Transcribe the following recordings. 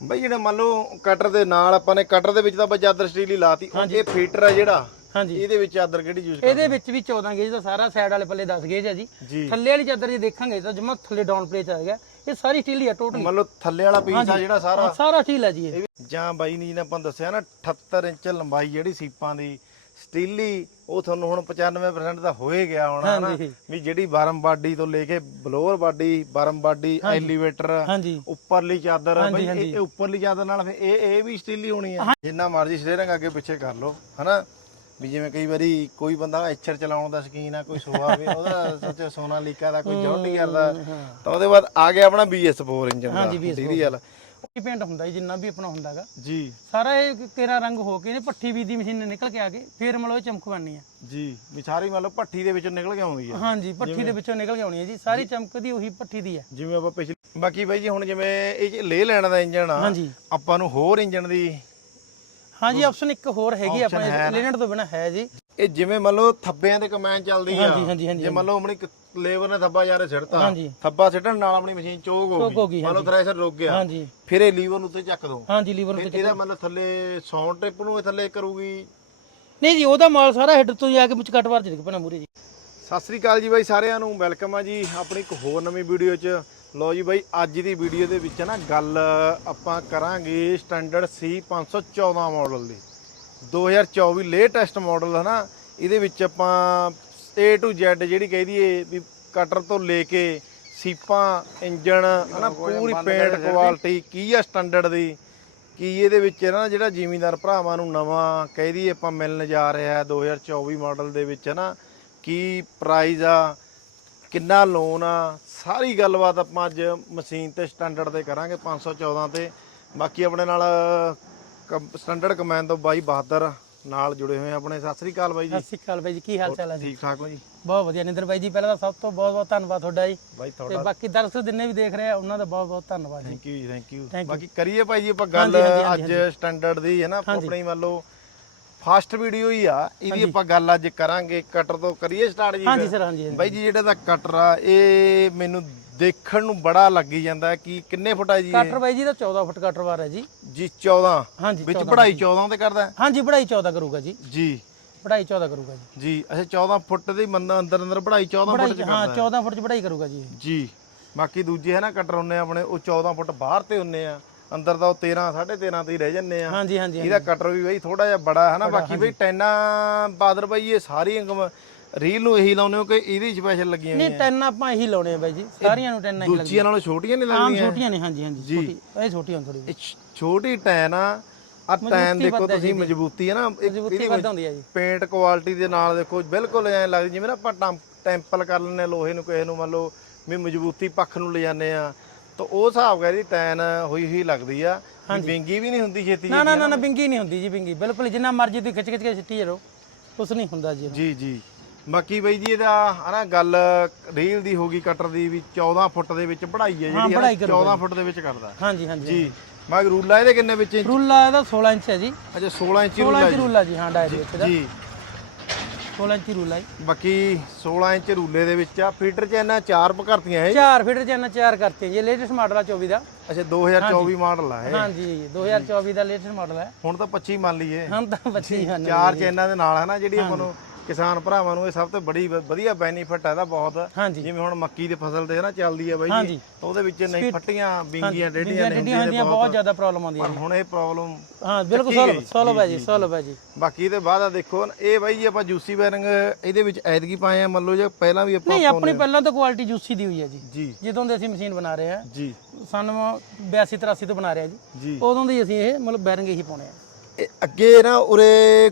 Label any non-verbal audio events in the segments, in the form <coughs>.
ਬਈ ਜਿਹੜਾ ਮੰਨ ਲਓ ਕਟਰ ਦੇ ਨਾਲ ਆਪਾਂ ਨੇ ਕਟਰ ਦੇ ਵਿੱਚ ਤਾਂ ਆਪਾਂ ਚਾਦਰ ਸਟੀਲ ਹੀ ਲਾਤੀ ਇਹ ਫੀਟਰ ਆ ਜਿਹੜਾ ਹਾਂਜੀ। ਇਹਦੇ ਵਿੱਚ ਚਾਦਰ ਕਿਹੜੀ ਯੂਜ਼ ਇਹਦੇ ਵਿੱਚ ਵੀ 14 ਗੇਜ ਦਾ ਸਾਰਾ ਸਾਈਡ ਵਾਲੇ ਪੱਲੇ 10 ਗੇਜ ਹੈ ਜੀ। ਥੱਲੇ ਵਾਲੀ ਚਾਦਰ ਜੇ ਦੇਖਾਂਗੇ ਤਾਂ ਜਮਾ ਥੱਲੇ ਡਾਊਨ ਪਲੇਟ ਆ ਗਿਆ। ਇਹ ਸਾਰੀ ਸਟੀਲ ਹੀ ਆ ਟੋਟਲ ਮੰਨ ਲਓ ਥੱਲੇ ਵਾਲਾ ਪੀਸ ਆ ਜਿਹੜਾ ਸਾਰਾ। ਸਾਰਾ ਸਟੀਲ ਹੈ ਜੀ ਇਹ। ਜਾਂ ਬਾਈ ਨੇ ਜਿਹਨੇ ਆਪਾਂ ਦੱਸਿਆ ਨਾ 78 ਇੰਚ ਲੰਬਾਈ ਜਿਹੜੀ ਸੀਪਾਂ ਦੀ ਸਟੀਲੀ ਉਹ ਤੁਹਾਨੂੰ ਹੁਣ 95% ਤਾਂ ਹੋਏ ਗਿਆ ਹੋਣਾ ਹਾਂਜੀ। ਵੀ ਜਿਹੜੀ ਬਾਰਮ ਬਾਡੀ ਤੋਂ ਲੈ ਕੇ ਬਲੋਰ ਬਾਡੀ ਬਾਰਮ ਬਾਡੀ ਐਲੀਵੇਟਰ ਹਾਂਜੀ। ਉੱਪਰਲੀ ਚਾਦਰ ਹਾਂਜੀ, ਬਈ ਹਾਂਜੀ। ਇਹ ਇਹ ਉੱਪਰਲੀ ਚਾਦਰ ਨਾਲ ਫਿਰ ਇਹ ਇਹ ਵੀ ਸਟੀਲ ਹੀ ਹੋਣੀ ਆ। ਜਿੰਨਾ ਮਰਜ਼ੀ ਸਟੀਅਰਿੰਗ ਅੱਗੇ ਪਿੱਛੇ ਕਰ ਲਓ ਹਨਾ? ਵੀ ਜਿਵੇਂ ਕਈ ਵਾਰੀ ਕੋਈ ਬੰਦਾ ਐਚਰ ਚਲਾਉਣ ਦਾ ਸ਼ਕੀਨ ਆ ਕੋਈ ਸੋਆ ਵੀ ਉਹਦਾ ਸੱਚੇ ਸੋਨਾ ਲੀਕਾ ਦਾ ਕੋਈ ਜੌਂਡੀ ਕਰਦਾ। ਤਾਂ ਉਹਦੇ ਬਾਅਦ ਆ ਗਿਆ ਆਪਣਾ BS4 ਇੰਜਨ ਦਾ ਹਾਂਜੀ, BS4 ਮਟੀਰੀਅਲ ਇਹ ਪੇਂਟ ਹੁੰਦਾ ਜੀ ਜਿੰਨਾ ਵੀ ਆਪਣਾ ਹੁੰਦਾਗਾ ਜੀ। ਸਾਰਾ ਇਹ ਤੇਰਾ ਰੰਗ ਹੋ ਕੇ ਨੇ ਪੱਠੀ ਵੀ ਦੀ ਮਸ਼ੀਨ ਨਿਕਲ ਕੇ ਆ ਕੇ ਫਿਰ ਮਤਲਬ ਇਹ ਚਮਕ ਬਣਨੀ ਆ। ਜੀ ਵੀ ਸਾਰੀ ਮਤਲਬ ਭੱਠੀ ਦੇ ਵਿੱਚੋਂ ਨਿਕਲ ਕੇ ਆਉਂਦੀ ਆ। ਹਾਂਜੀ ਪੱਠੀ ਦੇ ਵਿੱਚੋਂ ਨਿਕਲ ਕੇ ਆਉਣੀ ਹੈ ਜੀ ਸਾਰੀ ਚਮਕ ਦੀ ਉਹੀ ਪੱਠੀ ਦੀ ਹੈ ਜਿਵੇਂ ਆਪਾਂ ਪਿਛਲੀ ਬਾਕੀ ਬਾਈ ਜੀ ਹੁਣ ਜਿਵੇਂ ਇਹ ਲੇ ਲੈਣ ਦਾ ਇੰਜਨ ਆ ਹਾਂਜੀ। ਆਪਾਂ ਨੂੰ ਹੋਰ ਇੰਜਨ ਦੀ ਹਾਂਜੀ ਆਪਸ਼ਨ ਇੱਕ ਹੋਰ ਹੈਗੀ ਆਪਣੇ ਲੈਨਟ ਤੋਂ ਬਿਨਾ ਹੈ ਜੀ। ਇਹ ਜਿਵੇਂ ਮੰਨ ਲਓ ਥੱਬਿਆਂ ਤੇ ਕਮੈਨ ਚੱਲਦੀ ਆ। ਹਾਂਜੀ ਹਾਂਜੀ ਹਾਂਜੀ ਜੇ ਮੰਨ ਲਓ ਆਪਣੀ ਲੇਬਰ ਨੇ ਥੱਬਾ ਯਾਰੇ ਸਿੱਟਤਾ ਹਾਂਜੀ। ਥੱਬਾ ਸਿੱਟਣ ਨਾਲ ਆਪਣੀ ਮਸ਼ੀਨ ਚੋਕ ਹੋ ਗਈ ਗਈ, ਮੰਨ ਲਓ ਥ੍ਰੈਸ਼ਰ ਰੁਕ ਗਿਆ। ਹਾਂਜੀ। ਫਿਰ ਇਹ ਲੀਵਰ ਨੂੰ ਉੱਤੇ ਚੱਕ ਦੋ। ਹਾਂਜੀ ਲੀਵਰ ਫਿਰ ਇਹਦਾ ਮਤਲਬ ਥੱਲੇ ਸਾਊਂਡ ਟ੍ਰਿਪ ਨੂੰ ਇਹ ਥੱਲੇ ਕਰੂਗੀ। ਨਹੀਂ ਜੀ ਉਹਦਾ ਮਾਲ ਸਾਰਾ ਹੈਡ ਤੋਂ ਜਾ ਕੇ ਵਿੱਚ ਕਟਵਾਰ ਚ ਡਿੱਗ ਪੈਣਾ ਮੂਰੇ ਜੀ। ਸਤਿ ਸ੍ਰੀ ਅਕਾਲ ਜੀ ਬਾਈ ਸਾਰਿਆਂ ਨੂੰ ਵੈਲਕਮ ਆ ਜੀ ਆਪਣੀ ਇੱਕ ਹੋਰ ਨਵੀਂ ਵੀਡੀਓ 'ਚ। ਲਓ ਜੀ ਬਾਈ ਅੱਜ ਦੀ ਵੀਡੀਓ ਦੇ ਵਿੱਚ ਨਾ ਗੱਲ ਆਪਾਂ ਕਰਾਂਗੇ ਸਟੈਂਡਰਡ C514 ਮਾਡਲ ਦੀ। 2024 ਲੇਟੈਸਟ ਮਾਡਲ ਹੈ ਨਾ ਇਹਦੇ ਵਿੱਚ ਆਪਾਂ A to Z ਜਿਹੜੀ ਕਹਿ ਦਈਏ ਵੀ ਕਟਰ ਤੋਂ ਲੈ ਕੇ ਸੀਪਾਂ ਇੰਜਨ ਹਨਾ ਪੂਰੀ ਪੇਂਟ ਕੁਆਲਿਟੀ ਕੀ ਆ ਸਟੈਂਡਰਡ ਦੀ ਕੀ ਇਹਦੇ ਵਿੱਚ ਨਾ ਜਿਹੜਾ ਜ਼ਿਮੀਂਦਾਰ ਭਰਾਵਾਂ ਨੂੰ ਨਵਾਂ ਕਹਿ ਦਈਏ ਆਪਾਂ ਮਿਲਣ ਜਾ ਰਿਹਾ ਹੈ 2024 ਮਾਡਲ ਦੇ ਵਿੱਚ ਨਾ ਕੀ ਪ੍ਰਾਈਸ ਆ ਕਿੰਨਾ ਲੋਨ ਆ ਸਾਰੀ ਗੱਲਬਾਤ ਆਪਾਂ ਅੱਜ ਮਸ਼ੀਨ ਤੇ ਸਟੈਂਡਰਡ ਤੇ ਕਰਾਂਗੇ 514 ਤੇ। ਬਾਕੀ ਆਪਣੇ ਨਾਲ ਸਟੈਂਡਰਡ ਕਮੈਨ ਤੋਂ ਬਾਈ ਬਹਾਦਰ ਨਾਲ ਜੁੜੇ ਹੋਏ ਆ ਆਪਣੇ। ਸਤਿ ਸ੍ਰੀ ਅਕਾਲ ਬਾਈ ਜੀ। ਸਤਿ ਸ਼੍ਰੀ ਅਕਾਲ ਬਾਈ ਜੀ ਕੀ ਹਾਲ ਚਾਲ ਹੈ ਜੀ? ਠੀਕ ਠਾਕ ਹੋ ਜੀ? ਬਹੁਤ ਵਧੀਆ। ਨਿੰਦਰ ਬਾਈ ਜੀ ਪਹਿਲਾਂ ਤਾਂ ਸਭ ਤੋਂ ਬਹੁਤ ਬਹੁਤ ਧੰਨਵਾਦ ਤੁਹਾਡਾ ਜੀ। ਬਾਈ ਤੇ ਬਾਕੀ ਦਰਸ਼ਕ ਜਿੰਨੇ ਵੀ ਦੇਖ ਰਹੇ ਆ ਉਹਨਾਂ ਦਾ ਬਹੁਤ ਬਹੁਤ ਧੰਨਵਾਦ ਜੀ। ਥੈਂਕ ਯੂ ਜੀ ਥੈਂਕ ਯੂ. ਬਾਕੀ ਕਰੀਏ ਭਾਈ ਜੀ ਆਪਾਂ ਗੱਲ ਅੱਜ ਸਟੈਂਡਰਡ ਦੀ ਹੈ ਨਾ ਆਪਣੀ ਮੰਨ ਲਓ ਫਾਸਟ ਵੀਡੀਓ ਹੀ ਆ ਇਹਦੀ ਆਪਾਂ ਗੱਲ ਅੱਜ ਕਰਾਂਗੇ। ਕਟਰ ਤੋਂ ਕਰੀਏ ਸਟਾਰਟ ਜੀ ਹਾਂਜੀ? ਸਰ ਹਾਂਜੀ। ਬਾਈ ਜੀ ਜਿਹੜਾ ਦਾ ਕਟਰ ਆ ਇਹ ਮੈਨੂੰ ਦੇਖਣ ਨੂੰ ਬੜਾ ਲੱਗੀ ਜਾਂਦਾ ਕਿ ਕਿੰਨੇ ਫੁੱਟ ਆ ਜੀ ਇਹ? ਕਟਰ ਬਾਈ ਜੀ ਦਾ 14 ਫੁੱਟ ਕਟਰ ਵਾਰ ਹੈ ਜੀ। ਜੀ 14 ਹਾਂਜੀ ਵਿੱਚ 14 ਪੜਾਈ 14 ਤੇ ਕਰਦਾ? ਹੈ? ਹਾਂਜੀ ਪੜਾਈ 14 ਕਰੂਗਾ ਜੀ। ਜੀ। ਪੜਾਈ 14 ਕਰੂਗਾ ਜੀ। ਜੀ ਅੱਛਾ 14 ਫੁੱਟ ਦੀ ਮੰਨ ਅੰਦਰ ਅੰਦਰ ਪੜਾਈ 14 ਫੁੱਟ ਚ ਪੜਾਈ ਹਾਂ ਕਰਦਾ ਹੈ। 14 ਫੁੱਟ ਚ ਪੜਾਈ ਕਰੂਗਾ ਜੀ ਇਹ। ਜੀ। ਬਾਕੀ ਦੂਜੇ ਹੈ ਨਾ ਕਟਰ ਹੁੰਨੇ ਆ ਆਪਣੇ ਉਹ 14 ਫੁੱਟ ਬਾਹਰ ਤੇ ਹੁੰਨੇ ਆ। ਅੰਦਰ ਤਾਂ ਉਹ 13 13.5 ਤੇ ਹੀ ਰਹਿ ਜੰਨੇ ਆ। ਹਾਂਜੀ ਹਾਂਜੀ ਇਹਦਾ ਕਟਰ ਵੀ ਬਈ ਥੋੜਾ ਜਿਹਾ ਬੜਾ ਹੈ ਨਾ ਬਾਕੀ ਬਈ ਟੈਨਾ ਬਾਦਰ ਬਾਈ ਇਹ ਸਾਰੀ ਇਨਕਮ ਰੀਲ ਨੂੰ ਇਹੀ ਲਾਉਨੇ ਹੋ ਕਿ ਇਹਦੀ ਸਪੈਸ਼ਲ ਲੱਗੀਆਂ ਨਹੀਂ ਟੈਨ ਆਪਾਂ ਇਹੀ ਲਾਉਣੇ ਆ ਬਾਈ ਜੀ। ਸਾਰੀਆਂ ਨੂੰ ਟੈਨ ਹੀ ਲੱਗਦੀਆਂ ਦੂਜੀਆਂ ਨਾਲੋਂ ਛੋਟੀਆਂ ਨਹੀਂ ਆਮ ਲੱਗਦੀਆਂ ਛੋਟੀਆਂ ਨੇ ਹਾਂਜੀ ਹਾਂਜੀ ਛੋਟੀ ਇਹ ਛੋਟੀਆਂ ਥੋੜੀ ਇਹ ਛ- ਛੋਟੀ ਟੈਨ ਆ। ਆ ਟੈਨ ਦੇਖੋ ਤੁਸੀਂ ਮਜ਼ਬੂਤੀ ਹੈ ਨਾ। ਇੱਕ ਮਜ਼ਬੂਤੀ ਵੱਧ ਹੁੰਦੀ ਹੈ ਜੀ। ਪੇਂਟ ਕੁਆਲਿਟੀ ਦੇ ਨਾਲ ਦੇਖੋ ਬਿਲਕੁਲ ਐਂ ਲੱਗਦੀ ਜਿਵੇਂ ਨਾ ਆਪਾਂ ਟੈਂਪਲ ਕਰ ਲੈਂਦੇ ਹਾਂ ਲੋਹੇ ਨੂੰ ਕਿਸੇ ਨੂੰ ਮੰਨ ਲਓ ਵੀ ਮਜ਼ਬੂਤੀ ਪੱਖ ਨੂੰ ਲੈ ਜਾਂਦੇ ਆ। ਤਾਂ ਉਹ ਹਿਸਾਬ ਕਰ ਦੀ ਟੈਨ ਹੋਈ ਹੋਈ ਲੱਗਦੀ ਆ। ਵੀ ਵਿੰਗੀ ਵੀ ਨਹੀਂ ਹੁੰਦੀ ਛੇਤੀ ਨਾ ਨਾ ਨਾ ਨਾ ਬਿੰਗੀ ਨਹੀਂ ਹੁੰਦੀ ਜੀ ਬਿੰਗੀ ਬਿਲਕੁਲ ਜਿੰਨਾ ਮਰਜ਼ੀ ਤੁਸੀਂ ਖਿੱਚ ਖਿੱਚ ਕੇ ਸਿੱਟੀ ਜਾਓ। ਕੁਛ ਨਹੀਂ ਹੁੰਦਾ ਜੀ। ਜੀ ਜੀ। ਬਾਕੀ ਬਈ ਜੀ ਇਹਦਾ ਹਨਾ ਗੱਲ ਰੀਲ ਦੀ ਹੋ ਗਈ ਕਟਰ ਦੀ ਵੀ 14 ਫੁੱਟ ਦੇ ਵਿੱਚ ਪੜਾਈ ਹੈ ਜਿਹੜੀ ਪੜ੍ਹਾਈ ਹਨਾ, 14 ਫੁੱਟ ਦੇ ਵਿੱਚ ਕਰਦਾ ਹਾਂਜੀ ਹਾਂਜੀ। ਜੀ। ਮੈਂ ਰੂਲਾ ਇਹਦੇ ਕਿੰਨੇ ਵਿੱਚ ਇੰਚ? ਰੂਲਾ ਇਹਦਾ 16 ਇੰਚ ਹੈ ਜੀ। ਅੱਛਾ 16 ਇੰਚ 16 ਰੂਲਾ ਇੰਚ ਰੂਲਾ ਜੀ ਹਾਂ ਡਾਇਰੀ ਵਿੱਚ ਦਾ। ਜੀ। 16 ਇੰਚ ਰੂਲਾ ਹੈ ਬਾਕੀ 16 ਇੰਚ ਰੂਲੇ ਦੇ ਵਿੱਚ ਆ। ਫੀਟਰ ਚ ਇਹਨਾਂ ਚਾਰ ਭਰਤੀਆਂ ਇਹ? ਚਾਰ ਫੀਟਰ ਚ ਇਹਨਾਂ ਚਾਰ ਕਰਤੇ ਜੀ ਲੇਟੈਸਟ ਮਾਡਲ ਆ 24 ਦਾ। ਅੱਛਾ 2024 ਮਾਡਲ ਆ ਇਹ। ਹਾਂਜੀ 2024 ਦਾ ਲੇਟੈਸਟ ਮਾਡਲ ਹੈ ਹੁਣ ਤਾਂ 25 ਮੰਨ ਲਈਏ। ਹਾਂ ਤਾਂ ਬੱਚੀ ਹਨ ਚਾਰ ਚੈਨਾਂ ਦੇ ਨਾਲ ਹੈ ਨਾ ਜਿਹੜੀ ਆਪਾਂ ਨੂੰ ਕਿਸਾਨ ਭਰਾਵਾਂ ਨੂੰ ਇਹ ਸਭ ਤੋਂ ਬੜੀ ਵ- ਵਧੀਆ ਬੈਨੀਫਿਟ ਹੈ ਇਹਦਾ ਬਹੁਤ। ਹਾਂਜੀ। ਜਿਵੇਂ ਹੁਣ ਮੱਕੀ ਦੀ ਫਸਲ ਤੇ ਨਾ ਚੱਲਦੀ ਹੈ ਬਾਈ ਜੀ। ਹਾਂਜੀ। ਉਹਦੇ ਵਿੱਚ ਨਹੀਂ ਫੱਟੀਆਂ ਬਿੰਗੀਆਂ ਡੇਡੀਆਂ ਡਿੱਡੀਆਂ ਨੇ ਡਿੱਡੀਆਂ ਹੁੰਦੀਆਂ ਬਹੁਤ ਜ਼ਿਆਦਾ ਪ੍ਰੋਬਲਮ ਆਉਂਦੀ ਹੈ ਪਰ ਹੁਣ ਇਹ ਪ੍ਰੋਬਲਮ ਹਾਂ ਬਿਲਕੁਲ ਸੋਲੋ ਸੋਲੋ ਬਾਈ ਜੀ ਸੋਲੋ ਬਾਈ ਜੀ। ਬਾਕੀ ਇਹਦੇ ਬਾਅਦ ਆ ਦੇਖੋ ਇਹ ਬਾਈ ਜੀ ਆਪਾਂ ਜੂਸੀ ਬੈਰਿੰਗ ਇਹਦੇ ਵਿੱਚ ਐਤਕੀ ਪਾਏ ਆ ਮੰਨ ਲਓ ਜੇ ਪਹਿਲਾਂ ਵੀ ਆਪਾਂ ਨਹੀਂ ਆਪਣੀ ਪਹਿਲਾਂ ਤਾਂ ਕੁਆਲਿਟੀ ਜੂਸੀ ਦੀ ਹੋਈ ਹੈ ਜੀ। ਜੀ। ਜਦੋਂ ਦੇ ਅਸੀਂ ਮਸ਼ੀਨ ਬਣਾ ਰਹੇ ਆ ਜੀ। ਸਨ 82 83 ਤੋਂ ਬਣਾ ਰਹੇ ਆ ਜੀ। ਜੀ। ਉਦੋਂ ਦੇ ਹੀ ਅਸੀਂ ਇਹ ਮਤਲਬ ਬੈਰਿੰਗ ਹੀ ਪਾਉਣੇ ਆ। ਇਹ ਅੱਗੇ ਨਾ ਉਰੇ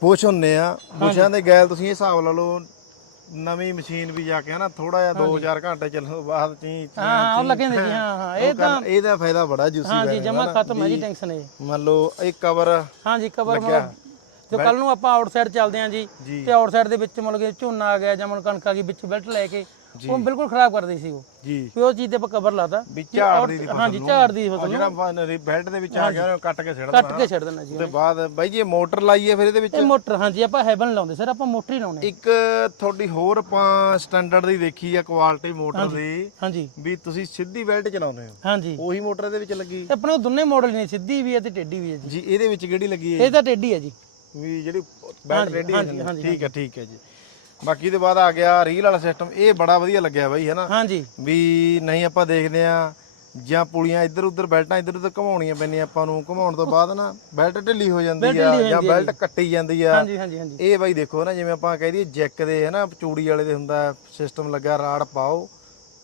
ਬੁਸ਼ ਹੁੰਨੇ ਆ ਬੁਸ਼ਾਂ ਦੇ ਗੈਲ ਤੁਸੀਂ ਇਹ ਹਿਸਾਬ ਲਾ ਲਓ ਨਵੀਂ ਮਸ਼ੀਨ ਵੀ ਜਾ ਕੇ ਹਨਾ ਥੋੜਾ ਜਿਹਾ 2-4 ਘੰਟੇ ਚੱਲਣ ਬਾਅਦ ਚੀ ਹਾਂ ਹਾਂ ਉਹ ਲੱਗੇ ਹੁੰਦੇ ਜੀ ਹਾਂ ਹਾਂ ਇਹ ਤਾਂ ਇਹਦਾ ਫਾਇਦਾ ਬੜਾ ਜੂਸੀ ਹਾਂ ਜੀ ਜਮਾ ਖਤਮ ਹੈ ਜੀ ਟੈਨਸ਼ਨ ਹੈ ਮੰਨ ਲਓ ਇਹ ਕਵਰ ਹਾਂ ਜੀ ਕਵਰ ਜੋ ਕੱਲ ਨੂੰ ਆਪਾਂ ਆਊਟਸਾਈਡ ਚੱਲਦੇ ਆਂ ਜੀ ਜੀ। ਤੇ ਆਊਟਸਾਈਡ ਦੇ ਵਿੱਚ ਮਤਲਬ ਕਿ ਝੋਨਾ ਆ ਗਿਆ ਜਾਂ ਮਨ ਕਣਕ ਆ ਗਈ ਵਿੱਚ ਬੈਲਟ ਲੈ ਕੇ ਉਹ ਬਿਲਕੁਲ ਖਰਾਬ ਕਰਦੀ ਸੀ ਉਹ। ਜੀ। ਫਿਰ ਉਹ ਚੀਜ਼ ਤੇ ਆਪਾਂ ਕਵਰ ਲਾਤਾ। ਵੀ ਝਾੜਦੀ ਦੀ ਫਸਲ ਹਾਂਜੀ। ਝਾੜਦੀ ਜਿਹੜਾ ਬੈਲਟ ਦੇ ਵਿੱਚ ਆ ਗਿਆ ਉਹਨੂੰ ਕੱਟ ਕੇ ਛੱਡ ਕੱਟ ਦੇਣਾ। ਕੇ ਛੱਡ ਦੇਣਾ ਜੀ ਉਹਦੇ ਬਾਅਦ ਬਾਈ ਜੀ ਇਹ ਮੋਟਰ ਲਾਈ ਹੈ ਫਿਰ ਇਹਦੇ ਵਿੱਚ? ਇਹ ਮੋਟਰ ਹਾਂਜੀ ਆਪਾਂ ਹੈਵਨ ਲਾਉਂਦੇ। ਸਰ ਆਪਾਂ ਮੋਟਰ ਹੀ ਲਾਉਣੇ ਇੱਕ ਤੁਹਾਡੀ ਹੋਰ ਆਪਾਂ ਸਟੈਂਡਰਡ ਦੀ ਦੇਖੀ ਆ ਕੁਆਲਿਟੀ ਮੋਟਰ ਦੀ। ਹਾਂਜੀ। ਵੀ ਤੁਸੀਂ ਸਿੱਧੀ ਬੈਲਟ ਚਲਾਉਂਦੇ ਹੋ? ਹਾਂਜੀ। ਉਹੀ ਮੋਟਰ ਇਹਦੇ ਵਿੱਚ ਲੱਗੀ? ਤੇ ਆਪਣੇ ਕੋਲ ਦੋਨੇ ਮਾਡਲ ਨੇ ਸਿੱਧੀ ਵੀ ਹੈ ਤੇ ਟੇਢੀ ਵੀ ਹੈ ਜੀ। ਜੀ ਇਹਦੇ ਵਿੱਚ ਕਿਹੜੀ ਲੱਗੀ ਹੈ ਇਹ ਤਾਂ ਟੇਢੀ ਹੈ ਜੀ। ਵੀ ਜਿਹੜੀ ਬੈਲਟ ਰੈਡੀ ਹੈ ਹਾਂਜੀ, ਠੀਕ ਹੈ ਠੀਕ ਹੈ ਜੀ। ਬਾਕੀ ਦੇ ਬਾਅਦ ਆ ਗਿਆ ਰੀਲ ਵਾਲਾ ਸਿਸਟਮ ਇਹ ਬੜਾ ਵਧੀਆ ਲੱਗਿਆ ਬਾਈ ਹੈਨਾ? ਹਾਂਜੀ। ਵੀ ਨਹੀਂ ਆਪਾਂ ਦੇਖਦੇ ਆ ਜਾਂ ਪੁਲੀਆਂ ਇੱਧਰ ਉੱਧਰ ਬੈਲਟਾਂ ਇੱਧਰ ਉੱਧਰ ਘਮਾਉਣੀਆਂ ਪੈਂਦੀਆਂ ਆਪਾਂ ਨੂੰ ਘਮਾਉਣ ਤੋਂ ਬਾਅਦ ਨਾ ਬੈਲਟ ਢਿੱਲੀ ਹੋ ਜਾਂਦੀ ਆ ਜਾਂ ਬੈਲਟ ਕੱਟੀ ਜਾਂਦੀ ਆ। ਹਾਂਜੀ ਹਾਂਜੀ ਹਾਂਜੀ। ਇਹ ਬਾਈ ਦੇਖੋ ਨਾ ਜਿਵੇਂ ਆਪਾਂ ਕਹਿ ਦਈਏ ਜੈਕ ਦੇ ਹੈ ਨਾ ਚੂੜੀ ਵਾਲੇ ਦੇ ਹੁੰਦਾ ਸਿਸਟਮ ਲੱਗਾ ਰਾੜ ਪਾਓ।